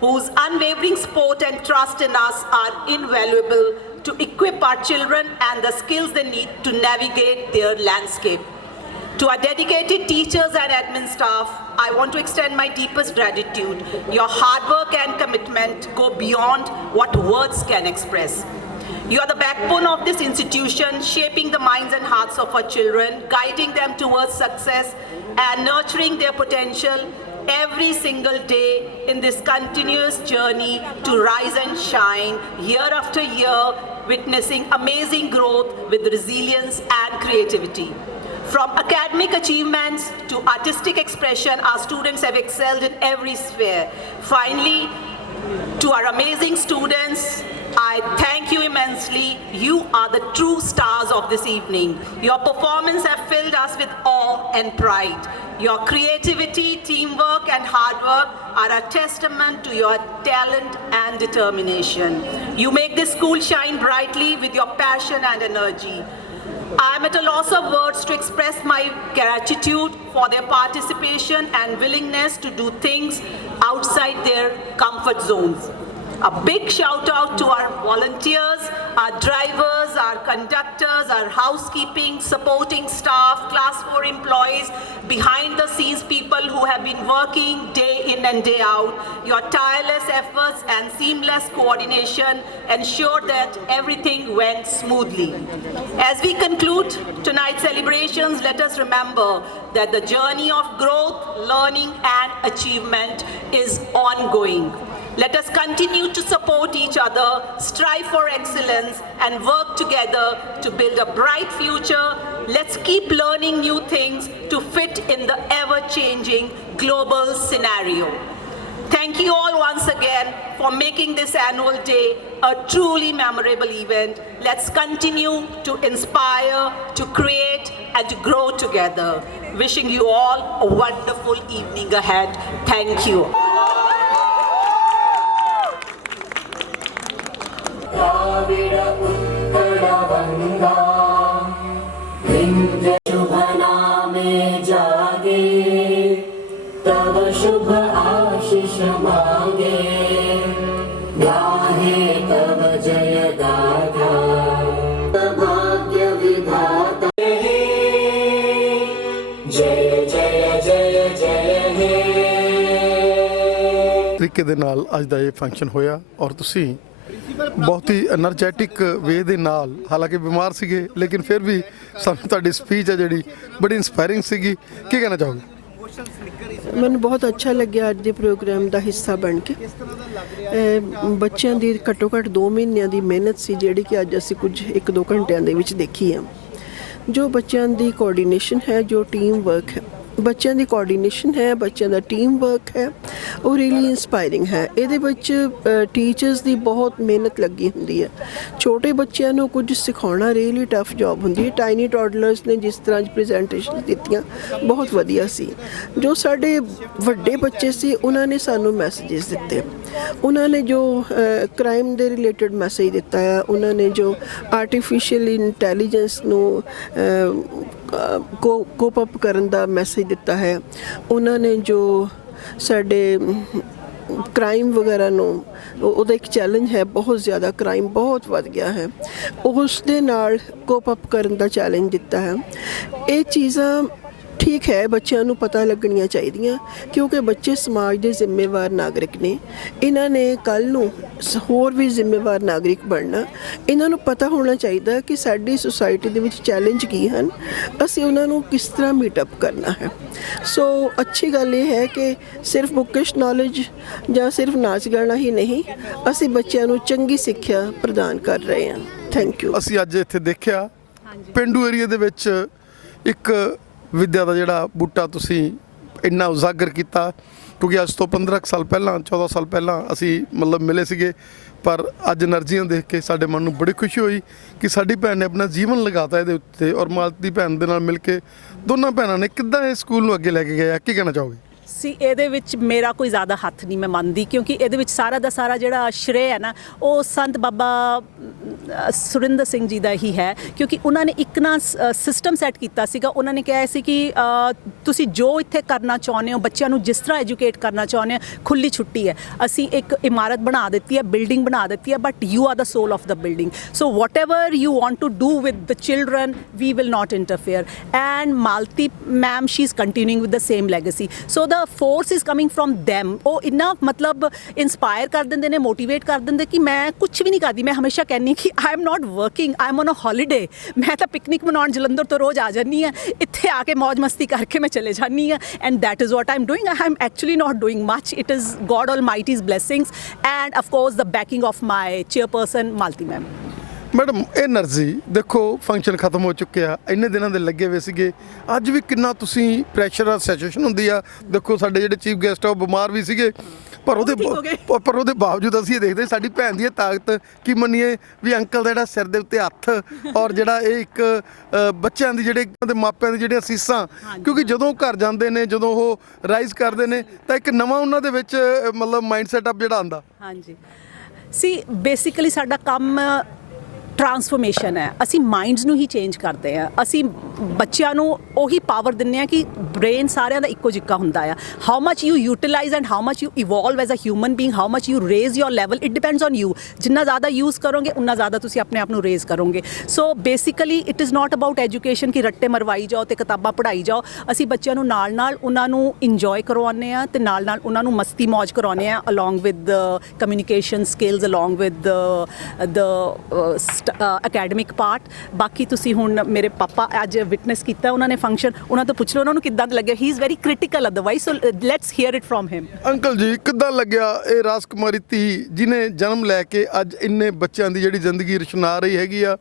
whose unwavering support and trust in us are invaluable to equip our children and the skills they need to navigate their landscape. To our dedicated teachers and admin staff, I want to extend my deepest gratitude. Your hard work and commitment go beyond what words can express. You are the backbone of this institution, shaping the minds and hearts of our children, guiding them towards success and nurturing their potential every single day in this continuous journey to rise and shine year after year, witnessing amazing growth with resilience and creativity. From academic achievements to artistic expression, our students have excelled in every sphere. Finally, to our amazing students, I thank you immensely. You are the true stars of this evening. Your performance have filled us with awe and pride. Your creativity, teamwork, and hard work are a testament to your talent and determination. You make this school shine brightly with your passion and energy. I am at a loss of words to express my gratitude for their participation and willingness to do things outside their comfort zones. A big shout out to our volunteers, our drivers, our conductors, our housekeeping, supporting staff, class 4 employees, behind the scenes people who have been working day in and day out. Your tireless efforts and seamless coordination ensured that everything went smoothly. As we conclude tonight's celebrations, let us remember that the journey of growth, learning, and achievement is ongoing. Let us continue to support each other, strive for excellence, and work together to build a bright future. Let's keep learning new things to fit in the ever-changing global scenario. Thank you all once again for making this annual day a truly memorable event. Let's continue to inspire, to create, and to grow together. Wishing you all a wonderful evening ahead. Thank you. शुभ नामे जागे तब शुभ आशीष मांगे गाहे तब जय गाथा भाग्य विधाता हे जय जय जय जय हे। ਤਰੀਕੇ ਦੇ ਨਾਲ ਅੱਜ ਦਾ ਇਹ ਫੰਕਸ਼ਨ ਹੋਇਆ ਔਰ ਤੁਸੀਂ ਬਹੁਤ ਹੀ એનર્ਜੈਟਿਕ ਵੇ ਦੇ ਨਾਲ, ਹਾਲਾਂਕਿ ਬਿਮਾਰ ਸੀਗੇ ਲੇਕਿਨ ਫਿਰ ਵੀ ਸਾਨੂੰ ਤੁਹਾਡੀ ਸਪੀਚ ਹੈ ਜਿਹੜੀ ਬੜੀ ਇਨਸਪਾਇਰਿੰਗ ਸੀਗੀ। ਕੀ ਕਹਿਣਾ ਚਾਹੋਗੇ? ਮੈਨੂੰ ਬਹੁਤ ਅੱਛਾ ਲੱਗਿਆ ਅੱਜ ਦੇ ਪ੍ਰੋਗਰਾਮ ਦਾ ਹਿੱਸਾ ਬਣ ਕੇ। ਬੱਚਿਆਂ ਦੀ ਘੱਟੋ ਘੱਟ 2 ਮਹੀਨਿਆਂ ਦੀ ਮਿਹਨਤ ਸੀ ਜਿਹੜੀ ਕਿ ਅੱਜ ਅਸੀਂ ਕੁਝ 1-2 ਘੰਟਿਆਂ ਦੇ ਵਿੱਚ ਦੇਖੀ ਹੈ। ਜੋ ਬੱਚਿਆਂ ਦੀ ਕੋਆਰਡੀਨੇਸ਼ਨ ਹੈ, ਜੋ ਟੀਮ ਵਰਕ ਹੈ, ਬੱਚਿਆਂ ਦੀ ਕੋਆਰਡੀਨੇਸ਼ਨ ਹੈ, ਬੱਚਿਆਂ ਦਾ ਟੀਮ ਵਰਕ ਹੈ, ਉਹ ਰੀਲੀ ਇੰਸਪਾਇਰਿੰਗ ਹੈ। ਇਹਦੇ ਵਿੱਚ ਟੀਚਰਸ ਦੀ ਬਹੁਤ ਮਿਹਨਤ ਲੱਗੀ ਹੁੰਦੀ ਹੈ। ਛੋਟੇ ਬੱਚਿਆਂ ਨੂੰ ਕੁਝ ਸਿਖਾਉਣਾ ਰੀਲੀ ਟਫ ਜੌਬ ਹੁੰਦੀ ਹੈ। ਟਾਈਨੀ ਟੌਡਲਰਸ ਨੇ ਜਿਸ ਤਰ੍ਹਾਂ ਪ੍ਰੈਜੈਂਟੇਸ਼ਨ ਦਿੱਤੀਆਂ ਬਹੁਤ ਵਧੀਆ ਸੀ। ਜੋ ਸਾਡੇ ਵੱਡੇ ਬੱਚੇ ਸੀ ਉਹਨਾਂ ਨੇ ਸਾਨੂੰ ਮੈਸੇजेस ਦਿੱਤੇ। ਉਹਨਾਂ ਨੇ ਜੋ ਕ੍ਰਾਈਮ ਦੇ ਰਿਲੇਟਡ ਮੈਸੇਜ ਦਿੱਤਾ ਹੈ, ਉਹਨਾਂ ਨੇ ਜੋ ਆਰਟੀਫਿਸ਼ੀਅਲ ਇੰਟੈਲੀਜੈਂਸ ਨੂੰ ਕੋਪ ਅਪ ਕਰਨ ਦਾ ਮੈਸੇਜ ਦਿੱਤਾ ਹੈ, ਉਹਨਾਂ ਨੇ ਜੋ ਸਾਡੇ ਕ੍ਰਾਈਮ ਵਗੈਰਾ ਨੂੰ, ਉਹਦਾ ਇੱਕ ਚੈਲੰਜ ਹੈ, ਬਹੁਤ ਜ਼ਿਆਦਾ ਕ੍ਰਾਈਮ ਬਹੁਤ ਵੱਧ ਗਿਆ ਹੈ, ਉਸ ਦੇ ਨਾਲ ਕੋਪ ਅਪ ਕਰਨ ਦਾ ਚੈਲੰਜ ਦਿੱਤਾ ਹੈ। ਇਹ ਚੀਜ਼ਾਂ ਠੀਕ ਹੈ, ਬੱਚਿਆਂ ਨੂੰ ਪਤਾ ਲੱਗਣੀਆਂ ਚਾਹੀਦੀਆਂ ਕਿਉਂਕਿ ਬੱਚੇ ਸਮਾਜ ਦੇ ਜ਼ਿੰਮੇਵਾਰ ਨਾਗਰਿਕ ਨੇ। ਇਹਨਾਂ ਨੇ ਕੱਲ੍ਹ ਨੂੰ ਹੋਰ ਵੀ ਜ਼ਿੰਮੇਵਾਰ ਨਾਗਰਿਕ ਬਣਨਾ। ਇਹਨਾਂ ਨੂੰ ਪਤਾ ਹੋਣਾ ਚਾਹੀਦਾ ਕਿ ਸਾਡੀ ਸੁਸਾਇਟੀ ਦੇ ਵਿੱਚ ਚੈਲੰਜ ਕੀ ਹਨ, ਅਸੀਂ ਉਹਨਾਂ ਨੂੰ ਕਿਸ ਤਰ੍ਹਾਂ ਮੀਟਅਪ ਕਰਨਾ ਹੈ। ਸੋ ਅੱਛੀ ਗੱਲ ਇਹ ਹੈ ਕਿ ਸਿਰਫ ਬੁੱਕਿਸ਼ ਨੌਲੇਜ ਜਾਂ ਸਿਰਫ ਨਾਚ ਗਾਣਾ ਹੀ ਨਹੀਂ, ਅਸੀਂ ਬੱਚਿਆਂ ਨੂੰ ਚੰਗੀ ਸਿੱਖਿਆ ਪ੍ਰਦਾਨ ਕਰ ਰਹੇ ਹਾਂ। Thank you. ਅਸੀਂ ਅੱਜ ਇੱਥੇ ਦੇਖਿਆ ਪੇਂਡੂ ਏਰੀਆ ਦੇ ਵਿੱਚ ਇੱਕ ਵਿੱਦਿਆ ਦਾ ਜਿਹੜਾ ਬੂਟਾ ਤੁਸੀਂ ਇੰਨਾ ਉਜਾਗਰ ਕੀਤਾ, ਕਿਉਂਕਿ ਅੱਜ ਤੋਂ 15 ਸਾਲ ਪਹਿਲਾਂ, 14 ਸਾਲ ਪਹਿਲਾਂ ਅਸੀਂ ਮਤਲਬ ਮਿਲੇ ਸੀਗੇ, ਪਰ ਅੱਜ ਐਨਰਜੀਆਂ ਦੇਖ ਕੇ ਸਾਡੇ ਮਨ ਨੂੰ ਬੜੀ ਖੁਸ਼ੀ ਹੋਈ ਕਿ ਸਾਡੀ ਭੈਣ ਨੇ ਆਪਣਾ ਜੀਵਨ ਲਗਾਤਾ ਇਹਦੇ ਉੱਤੇ। ਔਰ ਮਾਲਤੀ ਭੈਣ ਦੇ ਨਾਲ ਮਿਲ ਕੇ ਦੋਨਾਂ ਭੈਣਾਂ ਨੇ ਕਿੱਦਾਂ ਇਹ ਸਕੂਲ ਨੂੰ ਅੱਗੇ ਲੈ ਕੇ ਗਏ, ਕੀ ਕਹਿਣਾ ਚਾਹੋਗੇ? ਸੀ ਇਹਦੇ ਵਿੱਚ ਮੇਰਾ ਕੋਈ ਜ਼ਿਆਦਾ ਹੱਥ ਨਹੀਂ ਮੈਂ ਮੰਨਦੀ, ਕਿਉਂਕਿ ਇਹਦੇ ਵਿੱਚ ਸਾਰਾ ਦਾ ਸਾਰਾ ਜਿਹੜਾ ਸ਼੍ਰੇ ਹੈ ਨਾ ਉਹ ਸੰਤ ਬਾਬਾ ਸੁਰਿੰਦਰ ਸਿੰਘ ਜੀ ਦਾ ਹੀ ਹੈ, ਕਿਉਂਕਿ ਉਹਨਾਂ ਨੇ ਇੱਕ ਨਾ ਸਿਸਟਮ ਸੈੱਟ ਕੀਤਾ ਸੀਗਾ। ਉਹਨਾਂ ਨੇ ਕਿਹਾ ਸੀ ਕਿ ਤੁਸੀਂ ਜੋ ਇੱਥੇ ਕਰਨਾ ਚਾਹੁੰਦੇ ਹੋ, ਬੱਚਿਆਂ ਨੂੰ ਜਿਸ ਤਰ੍ਹਾਂ ਐਜੂਕੇਟ ਕਰਨਾ ਚਾਹੁੰਦੇ ਹੋ, ਖੁੱਲੀ ਛੁੱਟੀ ਹੈ। ਅਸੀਂ ਇੱਕ ਇਮਾਰਤ ਬਣਾ ਦਿੱਤੀ ਹੈ, ਬਿਲਡਿੰਗ ਬਣਾ ਦਿੱਤੀ ਹੈ, but you are the soul of the building. So whatever you want to do with the children, we will not interfere. And Malti ma'am, she is continuing with the same legacy. So the force is coming from them. ਉਹ ਇੰਨਾ ਮਤਲਬ inspire ਕਰ ਦਿੰਦੇ ਨੇ, motivate ਕਰ ਦਿੰਦੇ ਕਿ ਮੈਂ ਕੁਛ ਵੀ ਨਹੀਂ ਕਰਦੀ। ਮੈਂ ਹਮੇਸ਼ਾ ਕਹਿੰਦੀ ਕਿ I am not working, I am on a holiday. ਮੈਂ ਤਾਂ ਪਿਕਨਿਕ ਮਨਾਉਣ ਜਲੰਧਰ ਤੋਂ ਰੋਜ਼ ਆ ਜਾਂਦੀ ਹਾਂ, ਇੱਥੇ ਆ ਕੇ ਮੌਜ ਮਸਤੀ ਕਰਕੇ ਮੈਂ ਚਲੇ ਜਾਂਦੀ ਹਾਂ। And that is what I am doing. I am actually not doing much, it is God almighty's blessings and of course the backing of my chairperson Malti ma'am. Madam, ਇਹ એનર્ਜੀ ਦੇਖੋ, ਫੰਕਸ਼ਨ ਖਤਮ ਹੋ ਚੁੱਕਿਆ, ਇੰਨੇ ਦਿਨਾਂ ਦੇ ਲੱਗੇ ਹੋਏ ਸੀਗੇ, ਅੱਜ ਵੀ ਕਿੰਨਾ ਤੁਸੀਂ ਪ੍ਰੈਸ਼ਰ ਆ, ਸਿਚੁਏਸ਼ਨ ਹੁੰਦੀ ਆ। ਦੇਖੋ ਸਾਡੇ ਜਿਹੜੇ ਚੀਫ ਗੈਸਟ ਆ ਉਹ ਬਿਮਾਰ ਵੀ ਸੀਗੇ, ਪਰ ਉਹਦੇ ਬਾਵਜੂਦ ਅਸੀਂ ਇਹ ਦੇਖਦੇ ਸਾਡੀ ਭੈਣ ਦੀ ਤਾਕਤ ਕੀ ਮੰਨੀਏ ਵੀ ਅੰਕਲ ਦਾ ਜਿਹੜਾ ਸਿਰ ਦੇ ਉੱਤੇ ਹੱਥ, ਔਰ ਜਿਹੜਾ ਇਹ ਇੱਕ ਬੱਚਿਆਂ ਦੀ ਜਿਹੜੇ ਦੇ ਮਾਪਿਆਂ ਦੀ ਜਿਹੜੀਆਂ ਅਸੀਸਾਂ, ਕਿਉਂਕਿ ਜਦੋਂ ਘਰ ਜਾਂਦੇ ਨੇ, ਜਦੋਂ ਉਹ ਰਾਈਜ਼ ਕਰਦੇ ਨੇ ਤਾਂ ਇੱਕ ਨਵਾਂ ਉਹਨਾਂ ਦੇ ਵਿੱਚ ਮਤਲਬ ਮਾਈਂਡ ਸੈਟਅਪ ਜਿਹੜਾ ਆਉਂਦਾ। ਹਾਂਜੀ, ਸੀ ਬੇਸਿਕਲੀ ਸਾਡਾ ਕੰਮ ਟਰਾਂਸਫਰਮੇਸ਼ਨ ਹੈ, ਅਸੀਂ ਮਾਈਂਡਸ ਨੂੰ ਹੀ ਚੇਂਜ ਕਰਦੇ ਆ, ਅਸੀਂ ਬੱਚਿਆਂ ਨੂੰ ਉਹੀ ਪਾਵਰ ਦਿੰਦੇ ਆ ਕਿ ਬ੍ਰੇਨ ਸਾਰਿਆਂ ਦਾ ਇੱਕੋ ਜਿੱਕਾ ਹੁੰਦਾ ਆ। How much you utilize and how much you evolve as a human being, how much you raise your level, it depends on you. ਜਿੰਨਾ ਜ਼ਿਆਦਾ ਯੂਜ਼ ਕਰੋਗੇ ਉਨਾ ਜ਼ਿਆਦਾ ਤੁਸੀਂ ਆਪਣੇ ਆਪ ਨੂੰ ਰੇਜ਼ ਕਰੋਗੇ। So basically it is not about education ਕਿ ਰੱਟੇ ਮਰਵਾਈ ਜਾਓ ਤੇ ਕਿਤਾਬਾਂ ਪੜ੍ਹਾਈ ਜਾਓ। ਅਸੀਂ ਬੱਚਿਆਂ ਨੂੰ ਨਾਲ ਨਾਲ ਉਹਨਾਂ ਨੂੰ ਇੰਜੋਏ ਕਰਵਾਉਂਦੇ ਆ ਤੇ ਨਾਲ ਨਾਲ ਉਹਨਾਂ ਨੂੰ ਮਸਤੀ ਮੌਜ ਕਰਵਾਉਂਦੇ ਆ along with communication skills, along with the academic part. ਬਾਕੀ ਤੁਸੀਂ ਹੁਣ ਮੇਰੇ ਪਾਪਾ ਅੱਜ ਵਿਟਨੈਸ ਕੀਤਾ ਉਹਨਾਂ ਨੇ ਫੰਕਸ਼ਨ, ਉਹਨਾਂ ਤੋਂ ਪੁੱਛ ਲਓ ਉਹਨਾਂ ਨੂੰ ਕਿੱਦਾਂ ਲੱਗਿਆ। He is very critical otherwise, so let's hear it from him. Uncle ji ਕਿੱਦਾਂ ਲੱਗਿਆ ਇਹ ਰਾਜਕੁਮਾਰੀ ਧੀ ਜਿਹਨੇ ਜਨਮ ਲੈ ਕੇ ਅੱਜ ਇੰਨੇ ਬੱਚਿਆਂ ਦੀ ਜਿਹੜੀ ਜ਼ਿੰਦਗੀ ਰੁਸ਼ਨਾ ਰਹੀ ਹੈਗੀ ਆ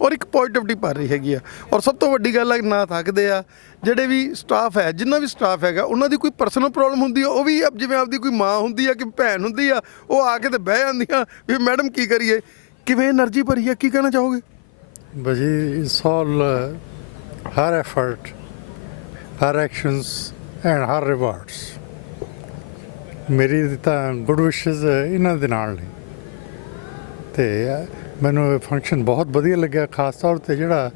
ਔਰ ਇੱਕ ਪੋਜ਼ਿਟਿਵਿਟੀ ਭਰ ਰਹੀ ਹੈਗੀ ਆ। ਔਰ ਸਭ ਤੋਂ ਵੱਡੀ ਗੱਲ ਹੈ ਨਾ ਥੱਕਦੇ ਆ ਜਿਹੜੇ ਵੀ ਸਟਾਫ ਹੈ, ਜਿੰਨਾ ਵੀ ਸਟਾਫ ਹੈਗਾ ਉਹਨਾਂ ਦੀ ਕੋਈ ਪਰਸਨਲ ਪ੍ਰੋਬਲਮ ਹੁੰਦੀ ਆ, ਉਹ ਵੀ ਜਿਵੇਂ ਆਪਦੀ ਕੋਈ ਮਾਂ ਹੁੰਦੀ ਆ ਕਿ ਭੈਣ ਹੁੰਦੀ ਆ, ਉਹ ਆ ਕੇ ਤੇ ਬਹਿ ਜਾਂਦੀਆਂ ਵੀ ਮੈਡਮ ਕੀ ਕਰੀਏ। ਕਿਵੇਂ એનર્ਜੀ ਭਰੀ ਆ, ਕੀ ਕਹਿਣਾ ਚਾਹੋਗੇ? Baji, it's all her effort, her actions and her rewards. ਮੇਰੀ ਤਾਂ ਗੁੱਡ ਵਿਸ਼ੇਸ ਇਹਨਾਂ ਦੇ ਨਾਲ ਨੇ ਤੇ ਮੈਨੂੰ ਇਹ ਫੰਕਸ਼ਨ ਬਹੁਤ ਵਧੀਆ ਲੱਗਿਆ। ਖਾਸ ਤੌਰ 'ਤੇ ਜਿਹੜਾ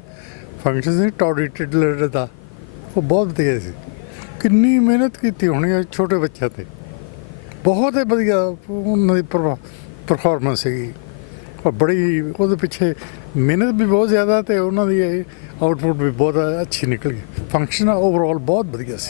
ਫੰਕਸ਼ਨ ਸੀ ਟੌਡੀ ਟਿਡਲਰ ਦਾ, ਉਹ ਬਹੁਤ ਵਧੀਆ ਸੀ। ਕਿੰਨੀ ਮਿਹਨਤ ਕੀਤੀ ਹੋਣੀ ਹੈ ਛੋਟੇ ਬੱਚਿਆਂ 'ਤੇ, ਬਹੁਤ ਹੀ ਵਧੀਆ ਉਹਨਾਂ ਦੀ ਪਰਫਾਰਮੈਂਸ ਸੀਗੀ। ਬੜੀ ਉਹਦੇ ਪਿੱਛੇ ਮਿਹਨਤ ਵੀ ਬਹੁਤ ਜ਼ਿਆਦਾ ਤੇ ਉਹਨਾਂ ਦੀ ਆਊਟਪੁੱਟ ਵੀ ਬਹੁਤ ਅੱਛੀ ਨਿਕਲ ਗਈ। ਫੰਕਸ਼ਨ ਓਵਰਆਲ ਬਹੁਤ ਵਧੀਆ ਸੀ।